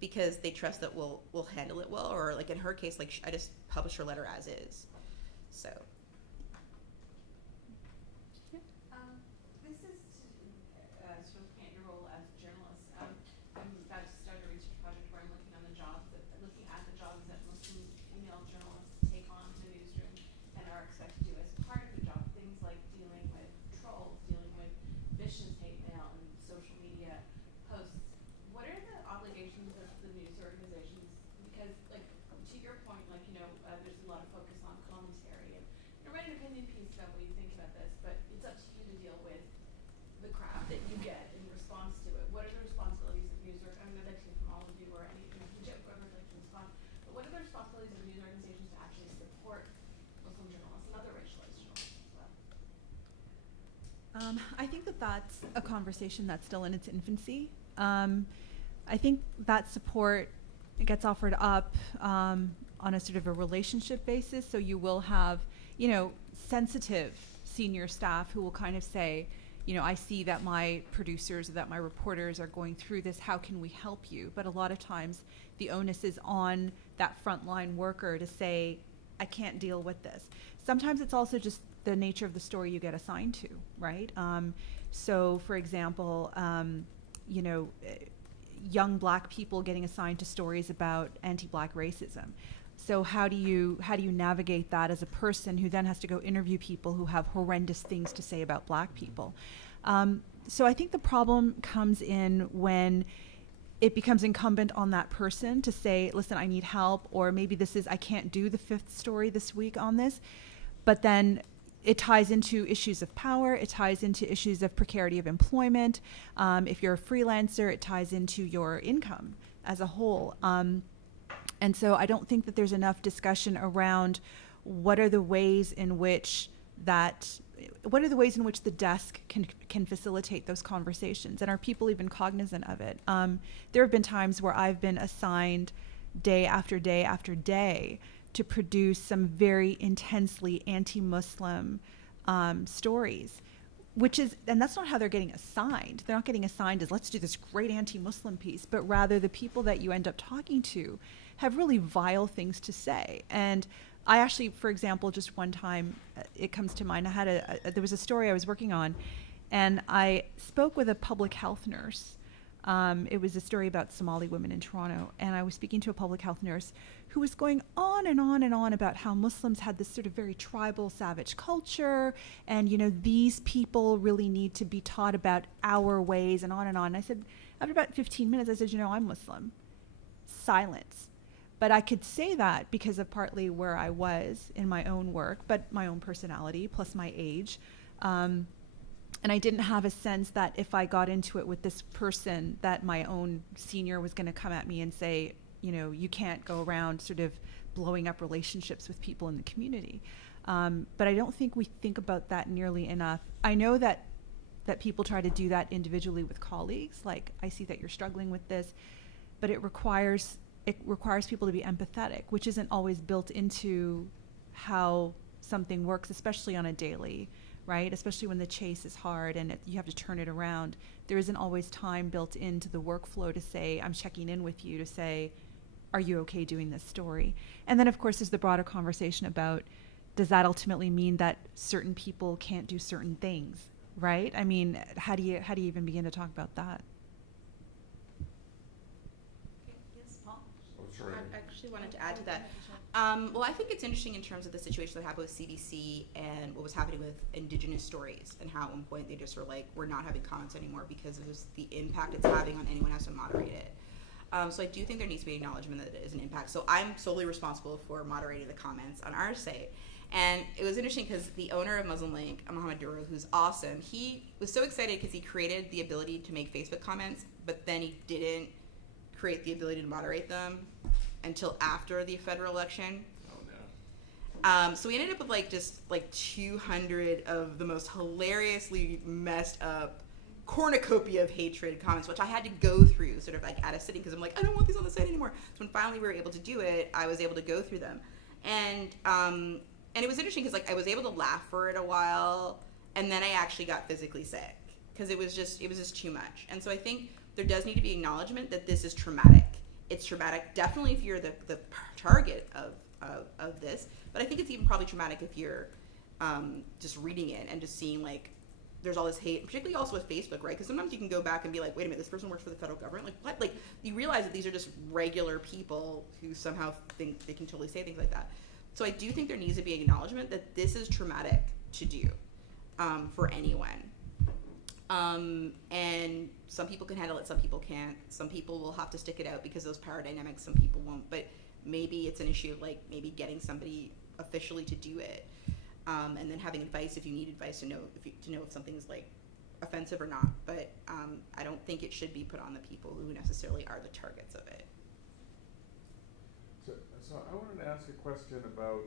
because they trust that we'll handle it well. Or like in her case, like I just published her letter as is. So. This is to sort of paint your role as a journalist. I'm about to start a research project where I'm looking at the jobs that Muslim female journalists take on the newsroom and are expected to do as part of the job. Things like dealing with trolls, dealing with vicious hate mail and social media posts. What are the obligations of the news organizations? Because, like, to your point, there's a lot of focus on commentary, and write an opinion piece about what you think about this, but it's up to you to deal with the crap that you get in response to it. What are the responsibilities of news I know that came from all of you or any whoever would like to respond, but what are the responsibilities of news organizations to actually support Muslim journalists and other racialized journalists as well? I think that's a conversation that's still in its infancy. I think that support gets offered up on a sort of a relationship basis. So you will have, sensitive senior staff who will kind of say, I see that my producers or that my reporters are going through this. How can we help you? But a lot of times the onus is on that frontline worker to say, I can't deal with this. Sometimes it's also just the nature of the story you get assigned to, right? So, for example, young Black people getting assigned to stories about anti-Black racism. So how do you navigate that as a person who then has to go interview people who have horrendous things to say about Black people? So I think the problem comes in when it becomes incumbent on that person to say, listen, I need help, or maybe I can't do the 5th story this week on this, but then it ties into issues of power, it ties into issues of precarity of employment. If you're a freelancer, it ties into your income as a whole. And so I don't think that there's enough discussion around what are the ways in which the desk can facilitate those conversations, and are people even cognizant of it? There have been times where I've been assigned day after day after day to produce some very intensely anti-Muslim stories, and that's not how they're getting assigned. They're not getting assigned as, let's do this great anti-Muslim piece, but rather the people that you end up talking to have really vile things to say. And I actually, for example, just one time, it comes to mind, there was a story I was working on, and I spoke with a public health nurse. It was a story about Somali women in Toronto, and I was speaking to a public health nurse who was going on and on and on about how Muslims had this sort of very tribal, savage culture, and these people really need to be taught about our ways, and on and on. And I said, after about 15 minutes, I said, I'm Muslim. Silence. But I could say that because of partly where I was in my own work, but my own personality plus my age. And I didn't have a sense that if I got into it with this person, that my own senior was going to come at me and say, you know, you can't go around sort of blowing up relationships with people in the community. But I don't think we think about that nearly enough. I know that people try to do that individually with colleagues. Like, I see that you're struggling with this, but it requires people to be empathetic, which isn't always built into how something works, especially on a daily, right? Especially when the chase is hard and you have to turn it around. There isn't always time built into the workflow to say, I'm checking in with you to say, are you okay doing this story? And then of course there's the broader conversation about, does that ultimately mean that certain people can't do certain things, right? I mean, how do you even begin to talk about that? Yes, Paul? Oh, sorry. I actually wanted to add to that. Well, I think it's interesting in terms of the situation that happened with CBC and what was happening with Indigenous stories, and how at one point they just were like, we're not having comments anymore because of just the impact it's having on anyone who has to moderate it. So I do think there needs to be acknowledgement that it is an impact. So I'm solely responsible for moderating the comments on our site. And it was interesting because the owner of Muslim Link, Mohammed Duro, who's awesome, he was so excited because he created the ability to make Facebook comments, but then he didn't create the ability to moderate them until after the federal election. Oh no. So we ended up with like 200 of the most hilariously messed up cornucopia of hatred comments, which I had to go through sort of like at a sitting because I'm like, I don't want these on the site anymore. So when finally we were able to do it, I was able to go through them. And it was interesting because like I was able to laugh for it a while, and then I actually got physically sick because it was just too much. And so I think there does need to be acknowledgement that this is traumatic. It's traumatic, definitely if you're the target of this, but I think it's even probably traumatic if you're just reading it and just seeing like there's all this hate, particularly also with Facebook, right? Because sometimes you can go back and be like, wait a minute, this person works for the federal government? Like, what? Like, you realize that these are just regular people who somehow think they can totally say things like that. So I do think there needs to be acknowledgement that this is traumatic to do for anyone. And some people can handle it, some people can't. Some people will have to stick it out because of those power dynamics, some people won't. But maybe it's an issue of like maybe getting somebody officially to do it. And then having advice if you need advice to know if something's like offensive or not. But I don't think it should be put on the people who necessarily are the targets of it. So I wanted to ask a question about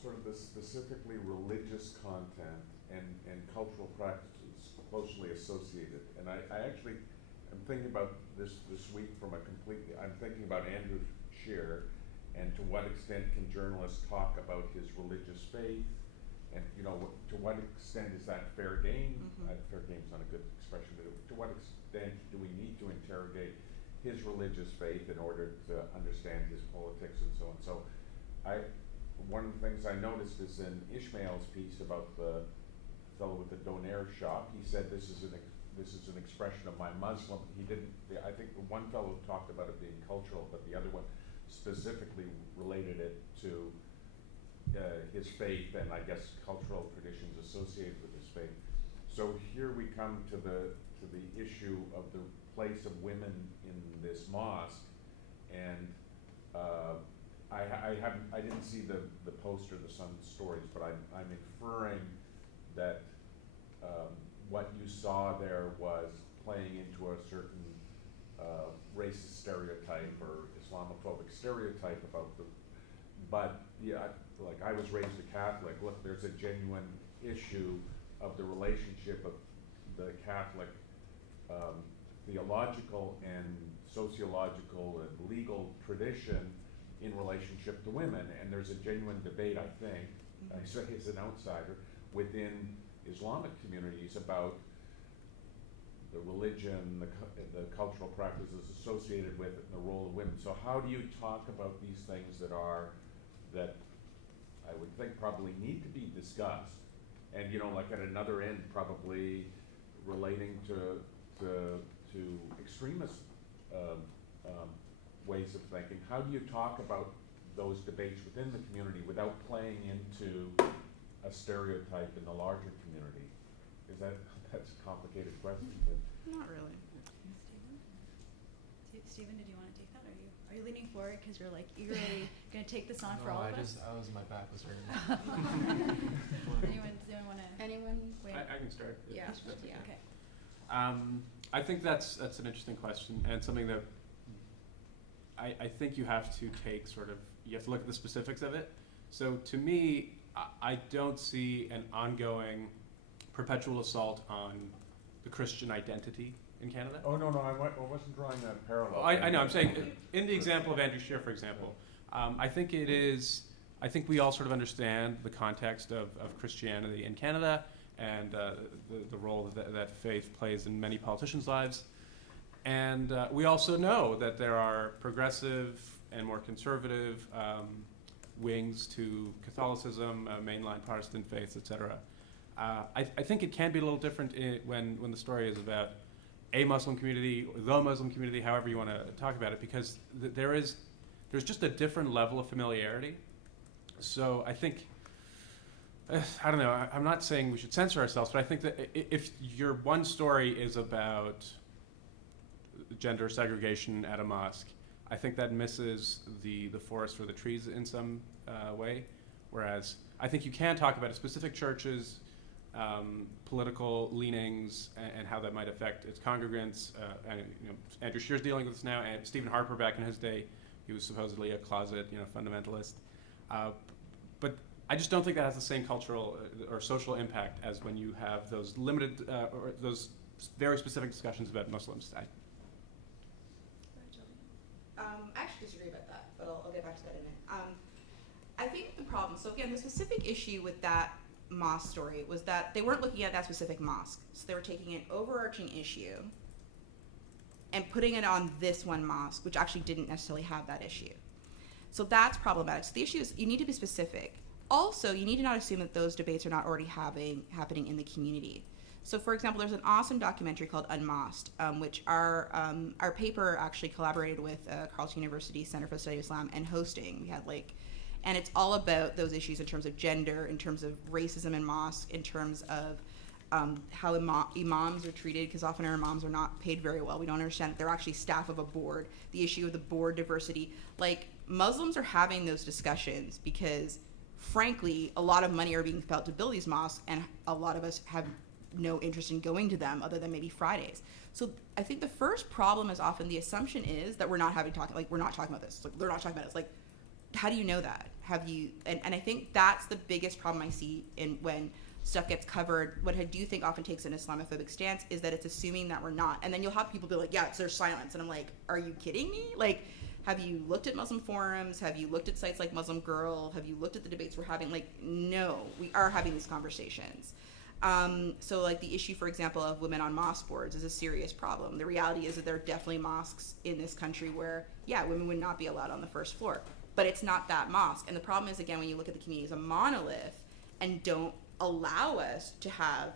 sort of the specifically religious content and cultural practices closely associated. And I actually am thinking about this week from I'm thinking about Andrew Scheer, and to what extent can journalists talk about his religious faith, and to what extent is that fair game? Mm-hmm. Fair game's not a good expression, but to what extent do we need to interrogate his religious faith in order to understand his politics and so on? So one of the things I noticed is in Ishmael's piece about the fellow with the donaire shop, he said this is an expression of my Muslim. I think the one fellow talked about it being cultural, but the other one specifically related it to his faith and I guess cultural traditions associated with his faith. So here we come to the issue of the place of women in this mosque, and I didn't see the post or the Sun stories, but I'm inferring that what you saw there was playing into a certain racist stereotype or Islamophobic stereotype about but yeah, like I was raised a Catholic. Look, there's a genuine issue of the relationship of the Catholic theological and sociological and legal tradition in relationship to women, and there's a genuine debate, I think, I say as an outsider, within Islamic communities about the religion, the cultural practices associated with it, and the role of women. So how do you talk about these things that I would think probably need to be discussed, and like at another end probably relating to extremist ways of thinking? How do you talk about those debates within the community without playing into a stereotype in the larger community? That's a complicated question. But Not really. Stephen, did you want to take that? Are you leaning forward because you're like eagerly going to take this on for all of us? my back was hurting. Anyone want to? Anyone? Wait. I can start. if Yeah. that's okay. Yeah. Okay. I think that's an interesting question, and something that I think you have to take you have to look at the specifics of it. So to me, I don't see an ongoing perpetual assault on the Christian identity in Canada. Oh, no, I wasn't drawing that parallel. I know, I'm saying, in the example of Andrew Scheer, for example, I think we all sort of understand the context of Christianity in Canada and the role that faith plays in many politicians' lives. And we also know that there are progressive and more conservative wings to Catholicism, mainline Protestant faiths, etc. I think it can be a little different when the story is about a Muslim community, or the Muslim community, however you want to talk about it, because there's just a different level of familiarity. So I think, I don't know, I'm not saying we should censor ourselves, but I think that if your one story is about gender segregation at a mosque, I think that misses the forest for the trees in some way. Whereas I think you can talk about specific churches, political leanings, and how that might affect its congregants. And Andrew Scheer's dealing with this now, and Stephen Harper back in his day, he was supposedly a closet fundamentalist. But I just don't think that has the same cultural or social impact as when you have those limited or those very specific discussions about Muslims. I actually disagree about that, but I'll get back to that in a minute. I think the problem, so again, the specific issue with that mosque story was that they weren't looking at that specific mosque. So they were taking an overarching issue and putting it on this one mosque, which actually didn't necessarily have that issue. So that's problematic. So the issue is you need to be specific. Also, you need to not assume that those debates are not already happening in the community. So, for example, there's an awesome documentary called Unmasked, which our paper actually collaborated with Carleton University Center for the Study of Islam and hosting. We had and it's all about those issues in terms of gender, in terms of racism in mosques, in terms of how imams are treated, because often our imams are not paid very well. We don't understand that they're actually staff of a board. The issue of the board diversity, Muslims are having those discussions because, frankly, a lot of money are being spent to build these mosques, and a lot of us have no interest in going to them other than maybe Fridays. So I think the first problem is often the assumption is that we're not we're not talking about this. They're not talking about it. It's how do you know that? Have you? And I think that's the biggest problem I see in when stuff gets covered. What I do think often takes an Islamophobic stance is that it's assuming that we're not. And then you'll have people be like, yeah, it's their silence. And I'm like, are you kidding me? Have you looked at Muslim forums? Have you looked at sites like Muslim Girl? Have you looked at the debates we're having? No, we are having these conversations. So the issue, for example, of women on mosque boards is a serious problem. The reality is that there are definitely mosques in this country where, women would not be allowed on the first floor. But it's not that mosque. And the problem is, again, when you look at the community as a monolith and don't allow us to have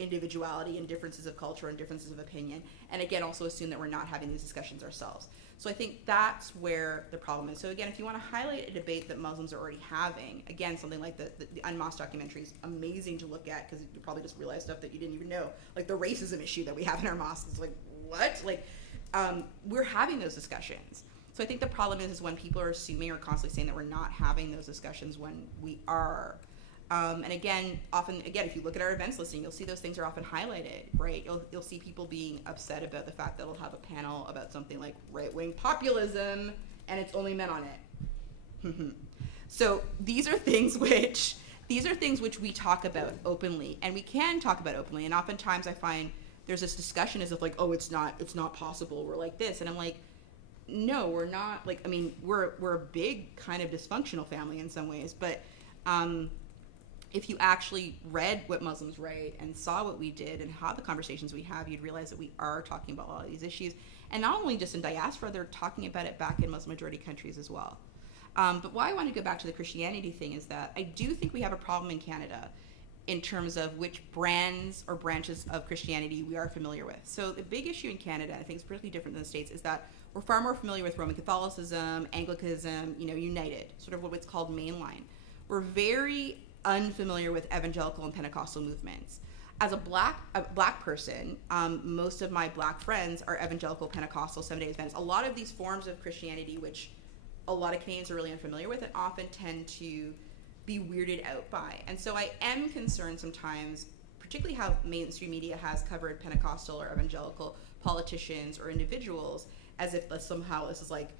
individuality and differences of culture and differences of opinion, and again, also assume that we're not having these discussions ourselves. So I think that's where the problem is. So again, if you want to highlight a debate that Muslims are already having, again, something like the Unmasked documentary is amazing to look at, because you probably just realize stuff that you didn't even know. The racism issue that we have in our mosques is what? We're having those discussions. So I think the problem is when people are assuming or constantly saying that we're not having those discussions when we are. And again, if you look at our events listing, you'll see those things are often highlighted, right? You'll see people being upset about the fact that we'll have a panel about something like right-wing populism, and it's only men on it. So these are things which we talk about openly, and we can talk about openly. And oftentimes I find there's this discussion as if oh, it's not possible. We're like this, and I'm like, no, we're not. We're a big kind of dysfunctional family in some ways, but. If you actually read what Muslims write and saw what we did and how the conversations we have, you'd realize that we are talking about a lot of these issues. And not only just in diaspora, they're talking about it back in Muslim majority countries as well. But why I want to go back to the Christianity thing is that I do think we have a problem in Canada in terms of which brands or branches of Christianity we are familiar with. So the big issue in Canada, I think it's pretty different than the States, is that we're far more familiar with Roman Catholicism, Anglicanism, United, sort of what's called mainline. We're very unfamiliar with evangelical and Pentecostal movements. as a black person, most of my black friends are evangelical, Pentecostal, Seventh-day Adventists. A lot of these forms of Christianity, which a lot of Canadians are really unfamiliar with, and often tend to be weirded out by. And so I am concerned sometimes, particularly how mainstream media has covered Pentecostal or evangelical politicians or individuals as if somehow this is like,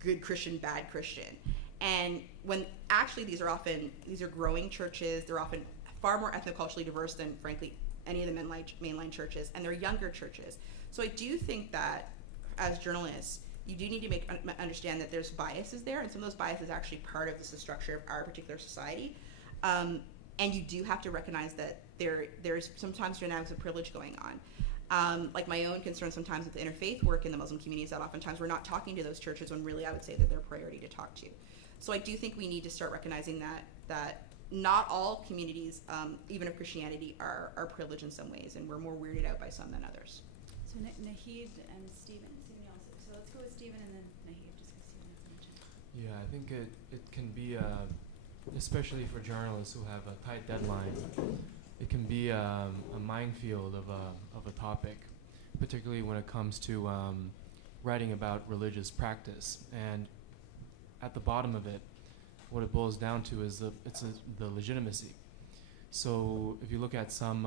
good Christian, bad Christian. And when actually these are growing churches, they're often far more ethnoculturally diverse than, frankly, any of the mainline churches, and they're younger churches. So I do think that as journalists, you do need to understand that there's biases there, and some of those biases are actually part of the structure of our particular society. And you do have to recognize that there's sometimes dynamics of privilege going on. Like my own concern sometimes with the interfaith work in the Muslim community is that oftentimes we're not talking to those churches when really I would say that they're a priority to talk to. So I do think we need to start recognizing that not all communities, even of Christianity, are privileged in some ways, and we're more weirded out by some than others. So Nahid and Stephen also. So let's go with Stephen and then Nahid, just because Stephen has mentioned. Yeah, I think it can be, especially for journalists who have a tight deadline, it can be a minefield of a topic, particularly when it comes to writing about religious practice. And at the bottom of it, what it boils down to is the legitimacy. So if you look at some,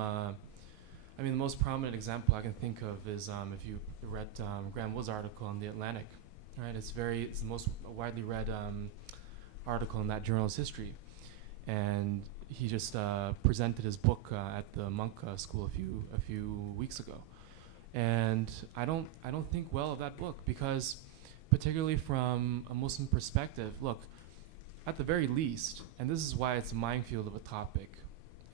the most prominent example I can think of is if you read Graham Wood's article on The Atlantic, right? It's the most widely read article in that journal's history, and he just presented his book at the Monk School a few weeks ago, and I don't think well of that book because, particularly from a Muslim perspective, look, at the very least, and this is why it's a minefield of a topic,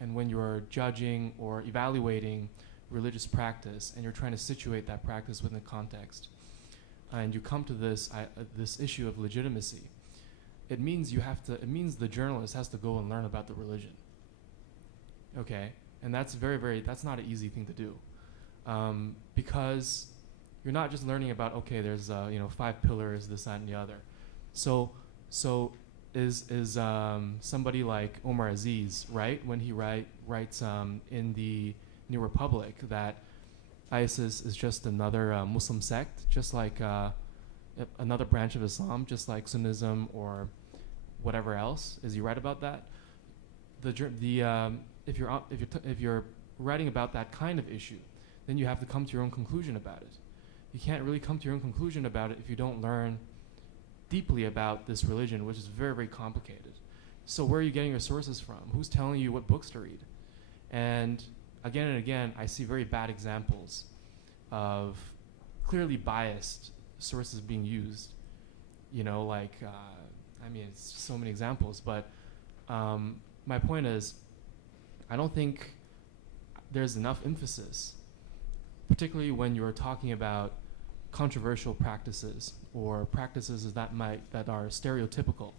and when you're judging or evaluating religious practice and you're trying to situate that practice within a context, and you come to this issue of legitimacy, it means the journalist has to go and learn about the religion. Okay, and that's that's not an easy thing to do, because you're not just learning about, okay, there's 5 pillars, this, that, and the other. So is somebody like Omar Aziz right when he writes in the New Republic that ISIS is just another Muslim sect, just like another branch of Islam, just like Sunnism or whatever else? Is he right about that? If you're writing about that kind of issue, then you have to come to your own conclusion about it. You can't really come to your own conclusion about it if you don't learn deeply about this religion, which is very, very complicated. So where are you getting your sources from? Who's telling you what books to read? And again, I see very bad examples of clearly biased sources being used. It's so many examples, but my point is, I don't think there's enough emphasis, particularly when you're talking about controversial practices or practices that are stereotypical.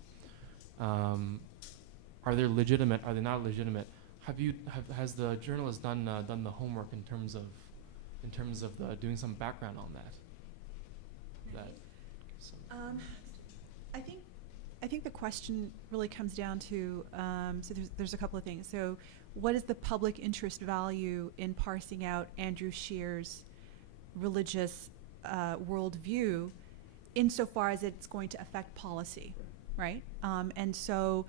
Are they legitimate? Are they not legitimate? Has the journalist done the homework in terms of doing some background on that? I think the question really comes down to so there's a couple of things. So what is the public interest value in parsing out Andrew Scheer's religious worldview insofar as it's going to affect policy, right? And so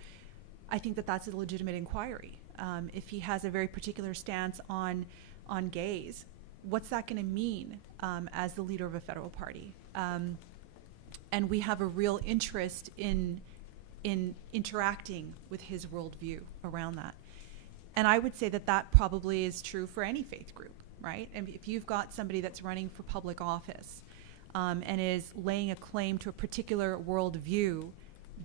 I think that's a legitimate inquiry. If he has a very particular stance on gays, what's that going to mean as the leader of a federal party? And we have a real interest in interacting with his worldview around that. And I would say that probably is true for any faith group, right? And if you've got somebody that's running for public office and is laying a claim to a particular worldview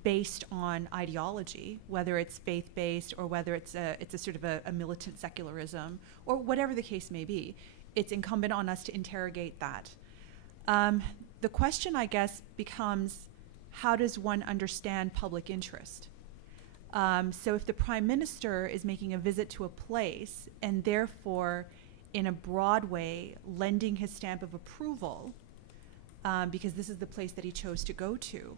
based on ideology, whether it's faith-based or whether it's a sort of a militant secularism or whatever the case may be, it's incumbent on us to interrogate that. The question, I guess, becomes, how does one understand public interest? So if the Prime Minister is making a visit to a place and therefore in a broad way lending his stamp of approval because this is the place that he chose to go to,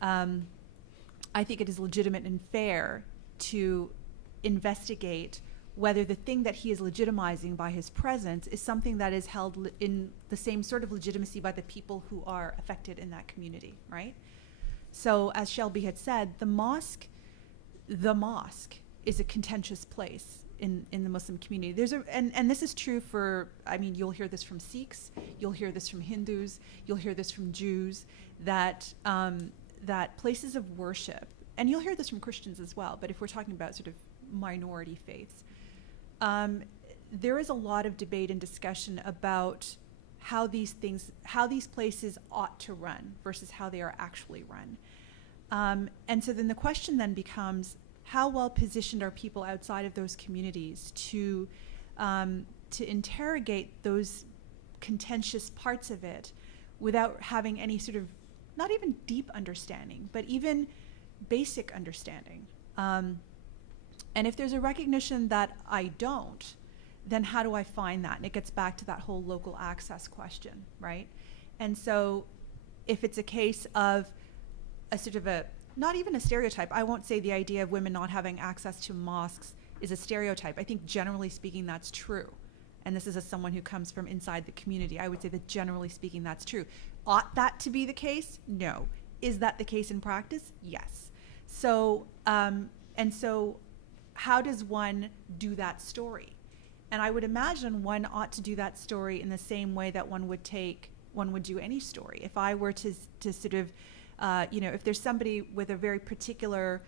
I think it is legitimate and fair to investigate whether the thing that he is legitimizing by his presence is something that is held in the same sort of legitimacy by the people who are affected in that community, right? So as Shelby had said, the mosque is a contentious place in the Muslim community. And this is true for, I mean, you'll hear this from Sikhs, you'll hear this from Hindus, you'll hear this from Jews, that places of worship, and you'll hear this from Christians as well, but if we're talking about sort of minority faiths, there is a lot of debate and discussion about how these places ought to run versus how they are actually run. And so then the question then becomes, how well positioned are people outside of those communities to interrogate those contentious parts of it without having any sort of, not even deep understanding, but even basic understanding? And if there's a recognition that I don't, then how do I find that? And it gets back to that whole local access question, right? And so if it's a case of a sort of a, not even a stereotype, I won't say the idea of women not having access to mosques is a stereotype. I think generally speaking that's true. And this is as someone who comes from inside the community, I would say that generally speaking that's true. Ought that to be the case? No. Is that the case in practice? Yes. So, and so how does one do that story? And I would imagine one ought to do that story in the same way that one would do any story. If I were to sort of, if there's somebody with a very particular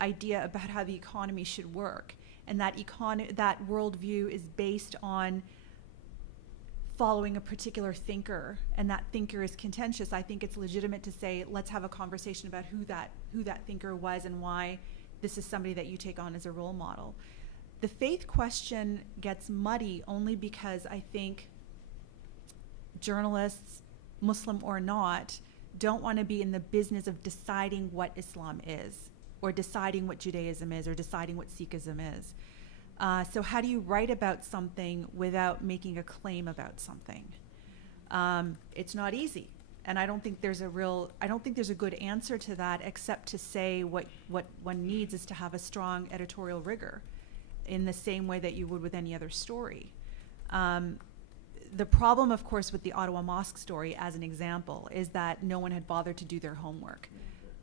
idea about how the economy should work, and that worldview is based on following a particular thinker, and that thinker is contentious, I think it's legitimate to say, let's have a conversation about who that thinker was and why this is somebody that you take on as a role model. The faith question gets muddy only because I think journalists, Muslim or not, don't want to be in the business of deciding what Islam is, or deciding what Judaism is, or deciding what Sikhism is. So how do you write about something without making a claim about something? It's not easy. And I don't think there's a good answer to that, except to say what one needs is to have a strong editorial rigor in the same way that you would with any other story. The problem, of course, with the Ottawa Mosque story, as an example, is that no one had bothered to do their homework.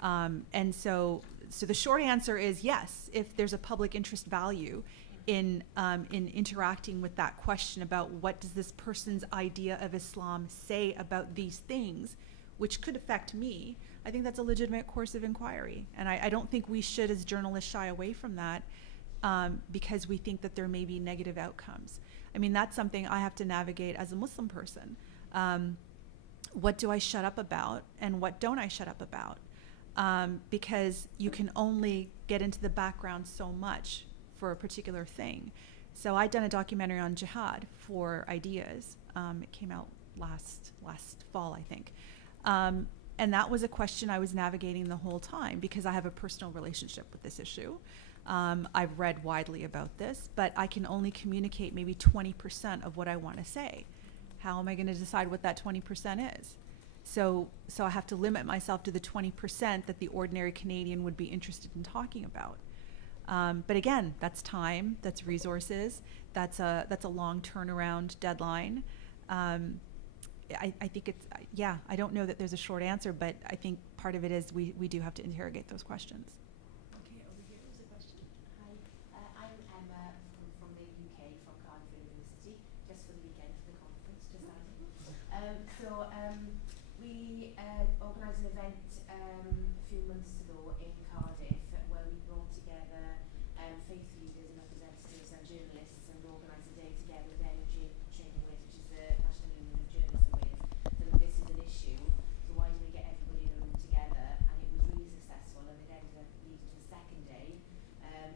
And so the short answer is yes, if there's a public interest value in interacting with that question about what does this person's idea of Islam say about these things, which could affect me, I think that's a legitimate course of inquiry. And I don't think we should, as journalists, shy away from that because we think that there may be negative outcomes. I mean, that's something I have to navigate as a Muslim person. What do I shut up about and what don't I shut up about? Because you can only get into the background so much for a particular thing. So I'd done a documentary on jihad for Ideas. It came out last fall, I think. And that was a question I was navigating the whole time because I have a personal relationship with this issue. I've read widely about this, but I can only communicate maybe 20% of what I want to say. How am I going to decide what that 20% is? So I have to limit myself to the 20% that the ordinary Canadian would be interested in talking about. But again, that's time, that's resources, that's a long turnaround deadline. I think it's, I don't know that there's a short answer, but I think part of it is we do have to interrogate those questions. Okay, over here is a question. Hi, I'm Emma from the UK, from Cardiff University, just for the weekend for the conference, just we organised an event a few months ago in Cardiff where we brought together faith leaders and representatives and journalists and organised a day together with Energy Training With, which is the National Union of Journalism With. So this is an issue, so why don't we get everybody in a room together? And it was really successful, and it ended up leading to the second day,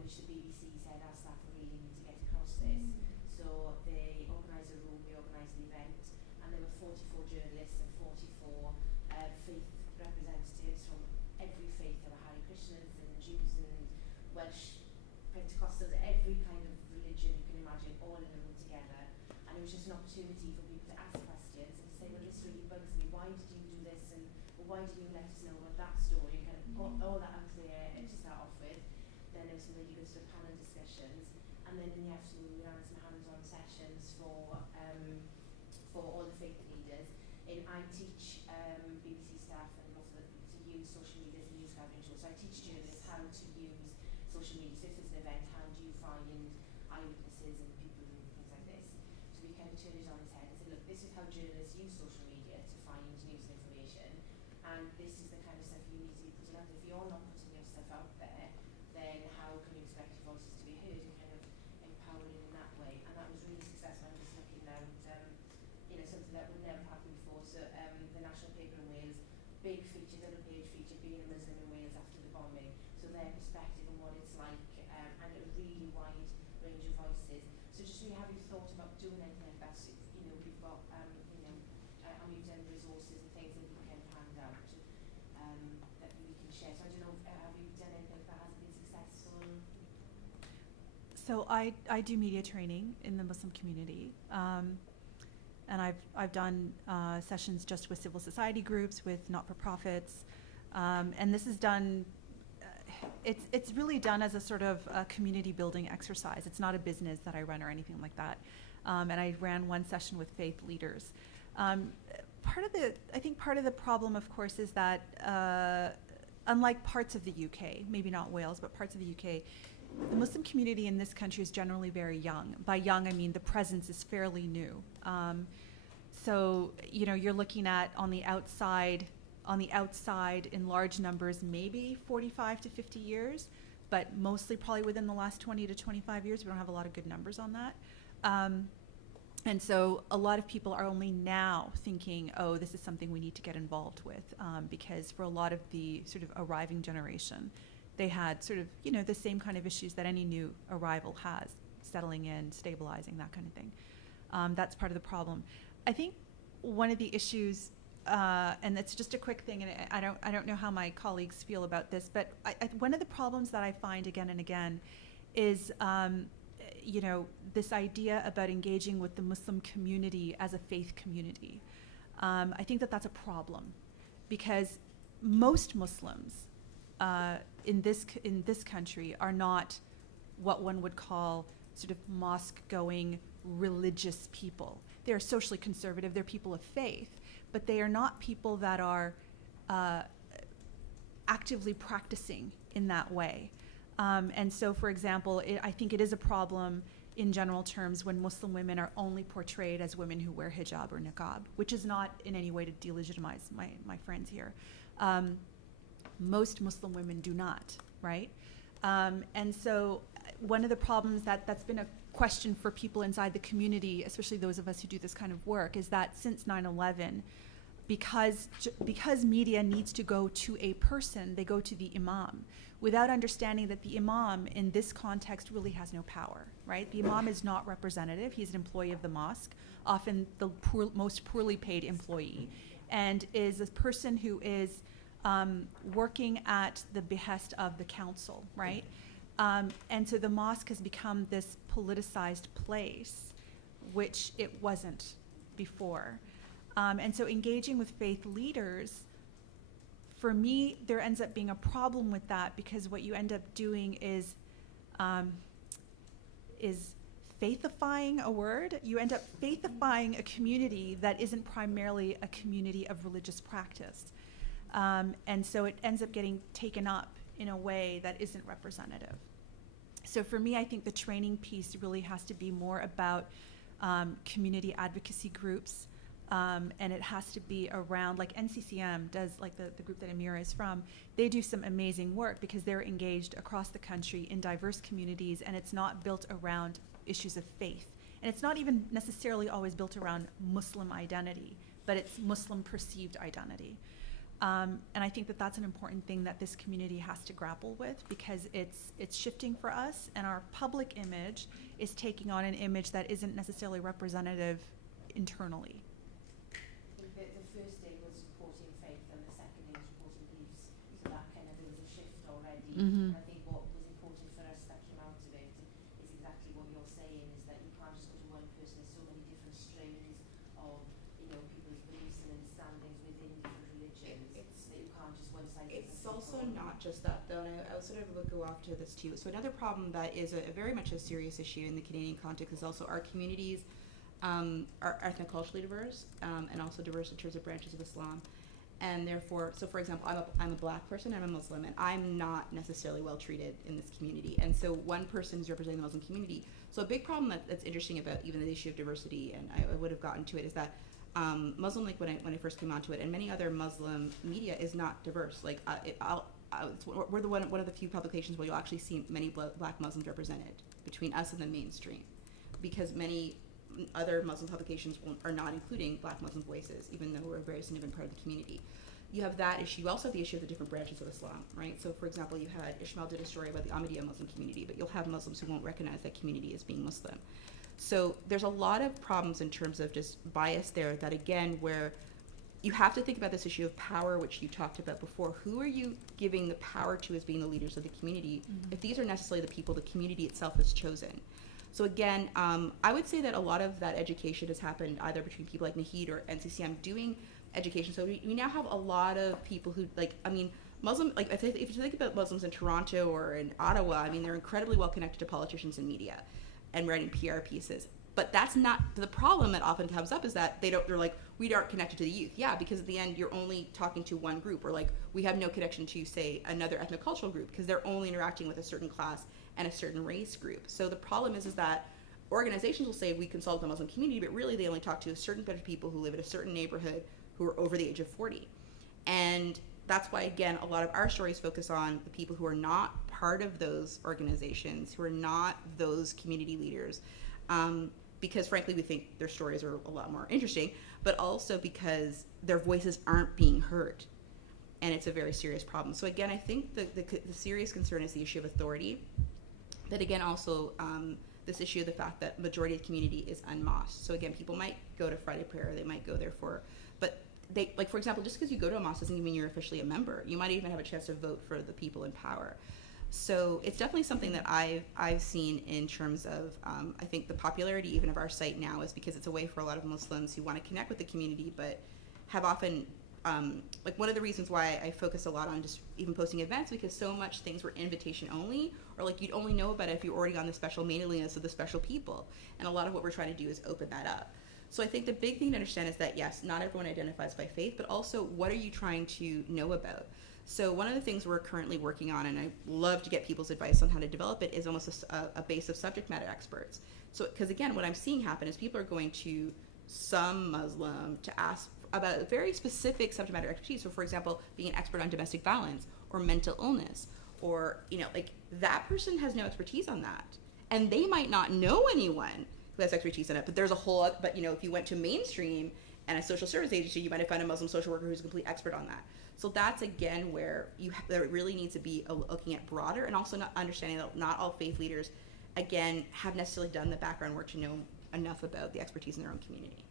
which the BBC said our staff were really need to get across this. So they organised a room, we organised the event, and there were 44 journalists and 44 faith representatives from every faith. There were Hare Krishnas and Jews and Welsh Pentecostals, every kind of religion you can imagine, all in a room together. And it was just an opportunity for people to ask questions and to say, well, this really bugs me. Why did you do this? And well, why did you let us know about that story? And kind of all that out there to start off with. Then there was some really good sort of panel discussions. And then in the afternoon we ran some hands-on sessions for all the faith leaders. And I teach BBC staff and also to use social media as a news gathering tool. So I teach journalists how to use social media. So if there's an event, how do you find eyewitnesses and people and things like this? So we kind of turn it on its head and say, look, this is how journalists use social media to find news and information, and this is the kind of stuff you need to be putting out there. If you're not putting your stuff out there, then how can you expect your voices to be heard and kind of empowering in that way? And that was really successful. I'm just looking now at something that would never happen before. So the national paper in Wales, big feature, double page feature, being a Muslim in Wales after the bombing. So their perspective and what it's like, and a really wide range of voices. So just really, have you thought about doing anything like that? So, we've got and we've done resources and things that we can hand out that we can share. So I don't know, have you done anything that has been successful? So I do media training in the Muslim community, and I've done sessions just with civil society groups, with not-for-profits, and this is done. It's really done as a sort of a community building exercise. It's not a business that I run or anything like that. And I ran one session with faith leaders. I think part of the problem, of course, is that unlike parts of the UK, maybe not Wales, but parts of the UK, the Muslim community in this country is generally very young. By young, I mean the presence is fairly new. So you're looking at on the outside, in large numbers, maybe 45 to 50 years, but mostly probably within the last 20 to 25 years. We don't have a lot of good numbers on that. And so a lot of people are only now thinking, oh, this is something we need to get involved with, because for a lot of the sort of arriving generation, they had sort of, the same kind of issues that any new arrival has, settling in, stabilizing, that kind of thing. That's part of the problem. I think one of the issues, and it's just a quick thing, and I don't know how my colleagues feel about this, but one of the problems that I find again and again is, this idea about engaging with the Muslim community as a faith community. I think that that's a problem, because most Muslims in this country are not what one would call sort of mosque-going religious people. They're socially conservative. They're people of faith, but they are not people that are actively practicing in that way. And so, for example, I think it is a problem in general terms when Muslim women are only portrayed as women who wear hijab or niqab, which is not in any way to delegitimize my friends here. Most Muslim women do not, right? And so one of the problems that's been a question for people inside the community, especially those of us who do this kind of work, is that since 9/11, because media needs to go to a person, they go to the imam, without understanding that the imam in this context really has no power, right? The imam is not representative. He's an employee of the mosque, often the most poorly paid employee, and is a person who is working at the behest of the council, right? And so the mosque has become this politicized place, which it wasn't before. And so engaging with faith leaders, for me, there ends up being a problem with that, because what you end up doing is faithifying a word. You end up faithifying a community that isn't primarily a community of religious practice. And so it ends up getting taken up in a way that isn't representative. So for me, I think the training piece really has to be more about community advocacy groups, and it has to be around, like NCCM does, like the group that Amira is from, they do some amazing work because they're engaged across the country in diverse communities, and it's not built around issues of faith. And it's not even necessarily always built around Muslim identity, but it's Muslim perceived identity. And I think that that's an important thing that this community has to grapple with, because it's shifting for us, and our public image is taking on an image that isn't necessarily representative internally. I think the first day was reporting faith, and the second day was reporting beliefs. So that kind of, there was a shift already. Mm-hmm. And I think what was important for us that came out of it is exactly what you're saying, is that you can't just go to one person. There's so many different strains of, people's beliefs and understandings within different religions that you can't on just one side. It's also not just that, though, and I sort of would go off to this too. So another problem that is a very much a serious issue in the Canadian context is also our communities are ethnoculturally diverse and also diverse in terms of branches of Islam. And therefore, so for example, I'm a black person, I'm a Muslim, and I'm not necessarily well treated in this community. And so one person is representing the Muslim community. So a big problem that's interesting about even the issue of diversity, and I would have gotten to it, is that Muslim League, when I first came onto it, and many other Muslim media is not diverse. Like we're one of the few publications where you'll actually see many black Muslims represented between us and the mainstream, because many other Muslim publications are not including black Muslim voices, even though we're a very significant part of the community. You have that issue. You also have the issue of the different branches of Islam, right? So, for example, you had Ishmael did a story about the Ahmadiyya Muslim community, but you'll have Muslims who won't recognize that community as being Muslim. So there's a lot of problems in terms of just bias there that, again, where you have to think about this issue of power, which you talked about before. Who are you giving the power to as being the leaders of the community if these are necessarily the people the community itself has chosen? So again, I would say that a lot of that education has happened either between people like Nahid or NCCM doing education. So we now have a lot of people who, like, I mean, if you think about Muslims in Toronto or in Ottawa, I mean, they're incredibly well connected to politicians and media and writing PR pieces. But that's not the problem that often comes up, is that they're like, we aren't connected to the youth. Yeah, because at the end, you're only talking to one group, or like, we have no connection to, say, another ethnocultural group, because they're only interacting with a certain class and a certain race group. So the problem is that organizations will say we consult the Muslim community, but really they only talk to a certain bunch of people who live in a certain neighborhood who are over the age of 40. And that's why, again, a lot of our stories focus on the people who are not part of those organizations, who are not those community leaders, because frankly we think their stories are a lot more interesting, but also because their voices aren't being heard. And it's a very serious problem. So again, I think the serious concern is the issue of authority. That again also this issue of the fact that majority of the community is unmosqued. So again, people might go to Friday prayer, they might go there but they, like for example, just because you go to a mosque doesn't mean you're officially a member. You might even have a chance to vote for the people in power. So it's definitely something that I've seen in terms of, I think the popularity even of our site now is because it's a way for a lot of Muslims who want to connect with the community, but have often, like one of the reasons why I focus a lot on just even posting events, because so much things were invitation only, or like you'd only know about it if you're already on the special mailing list of the special people. And a lot of what we're trying to do is open that up. So I think the big thing to understand is that yes, not everyone identifies by faith, but also what are you trying to know about? So one of the things we're currently working on, and I love to get people's advice on how to develop it, is almost a base of subject matter experts. So, because again, what I'm seeing happen is people are going to some Muslim to ask about very specific subject matter expertise. So for example, being an expert on domestic violence or mental illness, or, you know, like that person has no expertise on that. And they might not know anyone who has expertise in it, but there's a whole, but you know, if you went to mainstream and a social service agency, you might have found a Muslim social worker who's a complete expert on that. So that's again where there really needs to be looking at broader, and also not understanding that not all faith leaders, again, have necessarily done the background work to know enough about the expertise in their own community.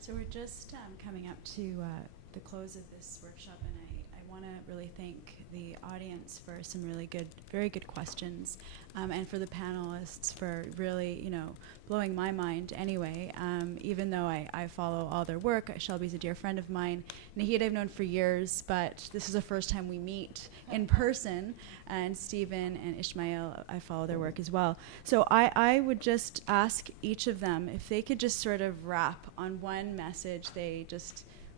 So we're just coming up to the close of this workshop, and I want to really thank the audience for some really good, very good questions, and for the panelists for really, you know, blowing my mind anyway. Even though I follow all their work, Shelby's a dear friend of mine. Nahid I've known for years, but this is the first time we meet in person. And Stephen and Ishmael, I follow their work as well. So I would just ask each of them if they could just sort of wrap on one message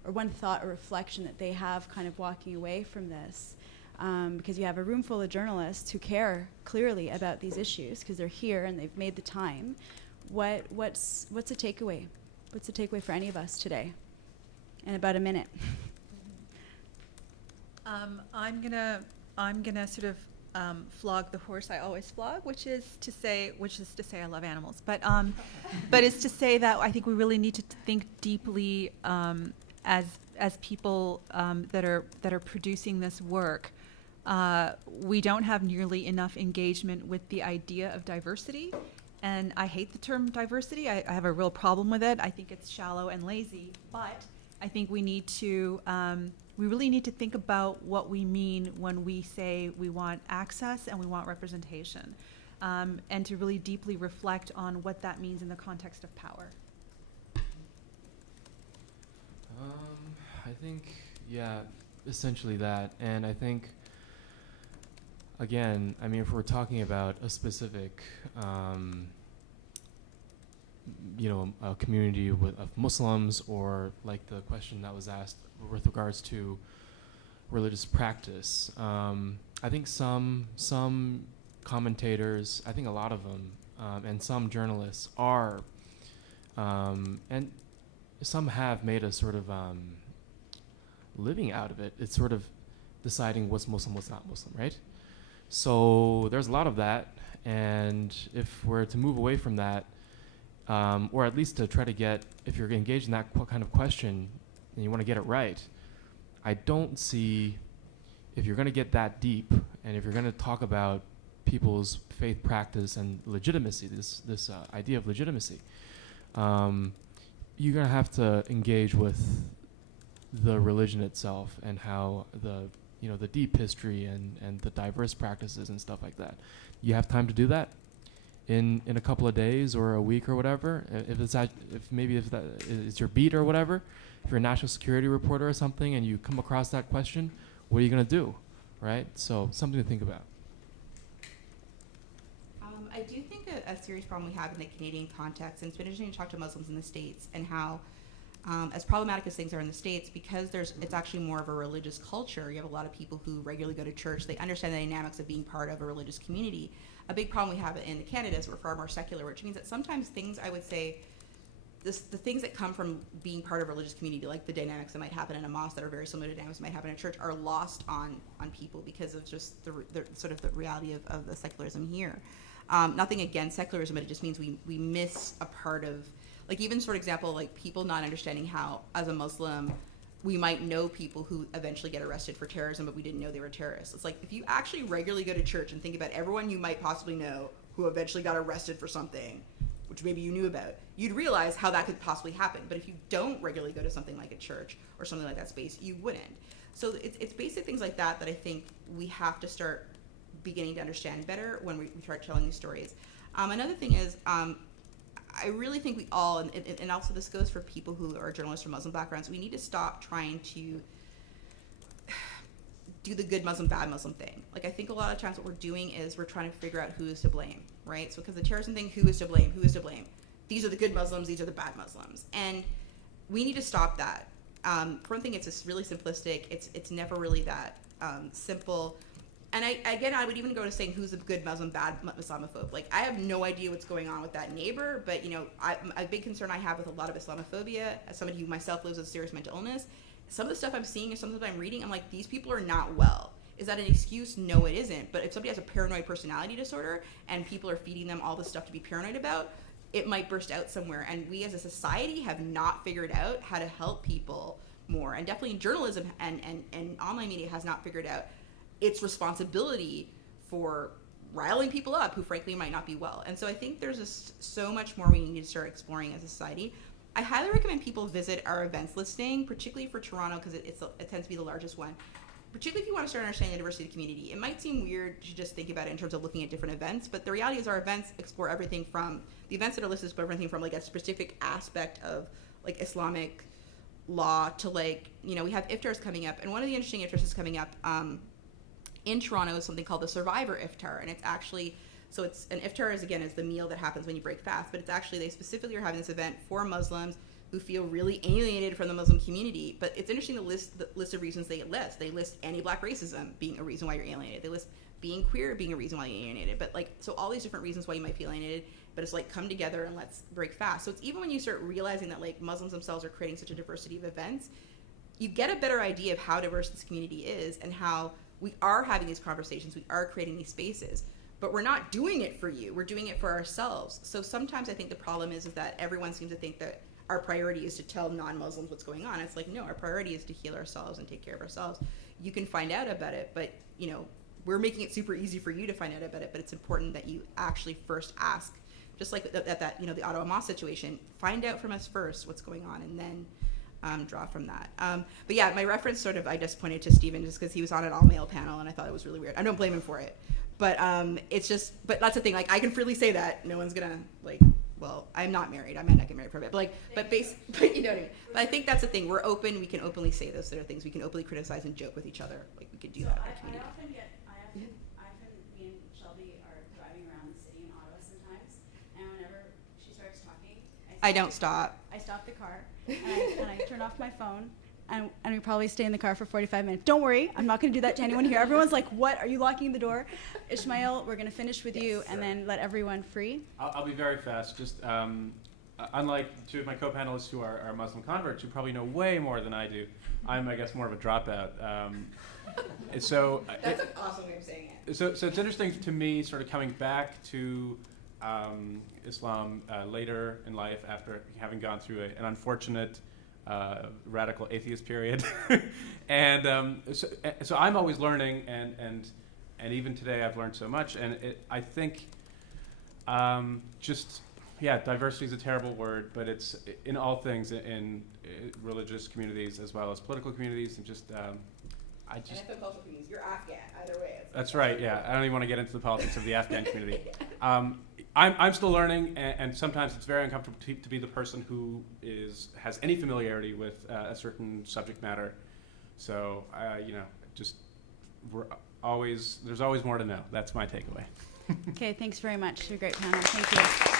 or one thought or reflection that they have kind of walking away from this. Because you have a room full of journalists who care clearly about these issues because they're here and they've made the time. What's a takeaway? What's a takeaway for any of us today? In about a minute. I'm gonna sort of flog the horse I always flog, which is to say I love animals, but it's to say that I think we really need to think deeply as people that are producing this work. We don't have nearly enough engagement with the idea of diversity, and I hate the term diversity. I have a real problem with it. I think it's shallow and lazy, but I think we really need to think about what we mean when we say we want access and we want representation, and to really deeply reflect on what that means in the context of power. I think, yeah, essentially that. And I think, again, I mean, if we're talking about a specific, a community of Muslims, or like the question that was asked with regards to religious practice, I think some commentators, I think a lot of them, and some journalists are, and some have made a sort of living out of it. It's sort of deciding what's Muslim, what's not Muslim, right? So there's a lot of that, and if we're to move away from that, or at least to try to get, if you're engaged in that kind of question and you want to get it right, I don't see, if you're going to get that deep, and if you're going to talk about people's faith practice and legitimacy, this idea of legitimacy, you're going to have to engage with the religion itself and how the deep history and the diverse practices and stuff like that. You have time to do that in a couple of days or a week or whatever. If that is your beat or whatever, if you're a national security reporter or something and you come across that question, what are you going to do, right? So something to think about. I do think a serious problem we have in the Canadian context, and it's been interesting to talk to Muslims in the States, and how, as problematic as things are in the States, because it's actually more of a religious culture. You have a lot of people who regularly go to church. They understand the dynamics of being part of a religious community. A big problem we have in Canada is we're far more secular, which means that sometimes things, I would say, the things that come from being part of a religious community, like the dynamics that might happen in a mosque that are very similar to dynamics that might happen in a church, are lost on people because of just the sort of the reality of the secularism here. Nothing against secularism, but it just means we miss a part of, like, even for example, like people not understanding how, as a Muslim, we might know people who eventually get arrested for terrorism, but we didn't know they were terrorists. It's like, if you actually regularly go to church and think about everyone you might possibly know who eventually got arrested for something, which maybe you knew about, you'd realize how that could possibly happen. But if you don't regularly go to something like a church or something like that space, you wouldn't. So it's basic things like that I think we have to start beginning to understand better when we start telling these stories. Another thing is, I really think we all, and also this goes for people who are journalists from Muslim backgrounds, we need to stop trying to do the good Muslim, bad Muslim thing. Like, I think a lot of times what we're doing is we're trying to figure out who is to blame, right? So because the terrorism thing, who is to blame? Who is to blame? These are the good Muslims, these are the bad Muslims. And we need to stop that. For one thing, it's just really simplistic. It's never really that simple. And I would even go to saying who's a good Muslim, bad Islamophobe. Like, I have no idea what's going on with that Neighbour, but a big concern I have with a lot of Islamophobia, as somebody who myself lives with serious mental illness, some of the stuff I'm seeing and some of the stuff I'm reading, I'm like, these people are not well. Is that an excuse? No, it isn't. But if somebody has a paranoid personality disorder and people are feeding them all this stuff to be paranoid about, it might burst out somewhere. And we as a society have not figured out how to help people more. And definitely journalism and online media has not figured out its responsibility for riling people up who frankly might not be well. And so I think there's just so much more we need to start exploring as a society. I highly recommend people visit our events listing, particularly for Toronto, because it tends to be the largest one. Particularly if you want to start understanding the diversity of the community. It might seem weird to just think about it in terms of looking at different events, but the reality is our events explore everything from, the events that are listed explore everything from like a specific aspect of like Islamic law to like, we have iftars coming up, and one of the interesting iftars is coming up in Toronto is something called the Survivor Iftar, and it's actually, so it's an iftar is the meal that happens when you break fast, but it's actually, they specifically are having this event for Muslims who feel really alienated from the Muslim community. But it's interesting the list of reasons they list. They list anti-black racism being a reason why you're alienated. They list being queer being a reason why you're alienated. But like, so all these different reasons why you might feel alienated, but it's like, come together and let's break fast. So it's even when you start realizing that like Muslims themselves are creating such a diversity of events, you get a better idea of how diverse this community is and how we are having these conversations, we are creating these spaces, but we're not doing it for you, we're doing it for ourselves. So sometimes I think the problem is that everyone seems to think that our priority is to tell non-Muslims what's going on. It's like, no, our priority is to heal ourselves and take care of ourselves. You can find out about it, but we're making it super easy for you to find out about it, but it's important that you actually first ask, just like at that the Ottawa Mosque situation, find out from us first what's going on and then draw from that. But yeah, my reference I just pointed to Stephen just because he was on an all-male panel and I thought it was really weird. I don't blame him for it, but it's just, but that's the thing, like I can freely say that, no one's gonna like well, I'm not married. I might not get married for a bit, but but you know what I mean. But I think that's the thing. We're open. We can openly say those sort of things. We can openly criticize and joke with each other. Like we could do that in our community. me and Shelby are driving around the city in Ottawa sometimes, and whenever she starts talking, I don't stop. I stop the car, and I turn off my phone, and we probably stay in the car for 45 minutes. Don't worry, I'm not going to do that to anyone here. Everyone's like, what, are you locking the door? Ishmael, we're going to finish with you, and then let everyone free. I'll be very fast. Just unlike two of my co-panelists who are Muslim converts, who probably know way more than I do, I'm, I guess, more of a dropout. So That's an awesome way of saying it. So it's interesting to me, sort of coming back to Islam later in life after having gone through an unfortunate radical atheist period, and so I'm always learning, and even today I've learned so much, and I think diversity is a terrible word, but it's in all things in religious communities as well as political communities, and just. And ethnocultural communities. You're Afghan, either way. That's right. Yeah, I don't even want to get into the politics of the Afghan community. I'm still learning, and sometimes it's very uncomfortable to be the person who has any familiarity with a certain subject matter. So there's always more to know. That's my takeaway. Okay, thanks very much. You're a great panel. Thank you.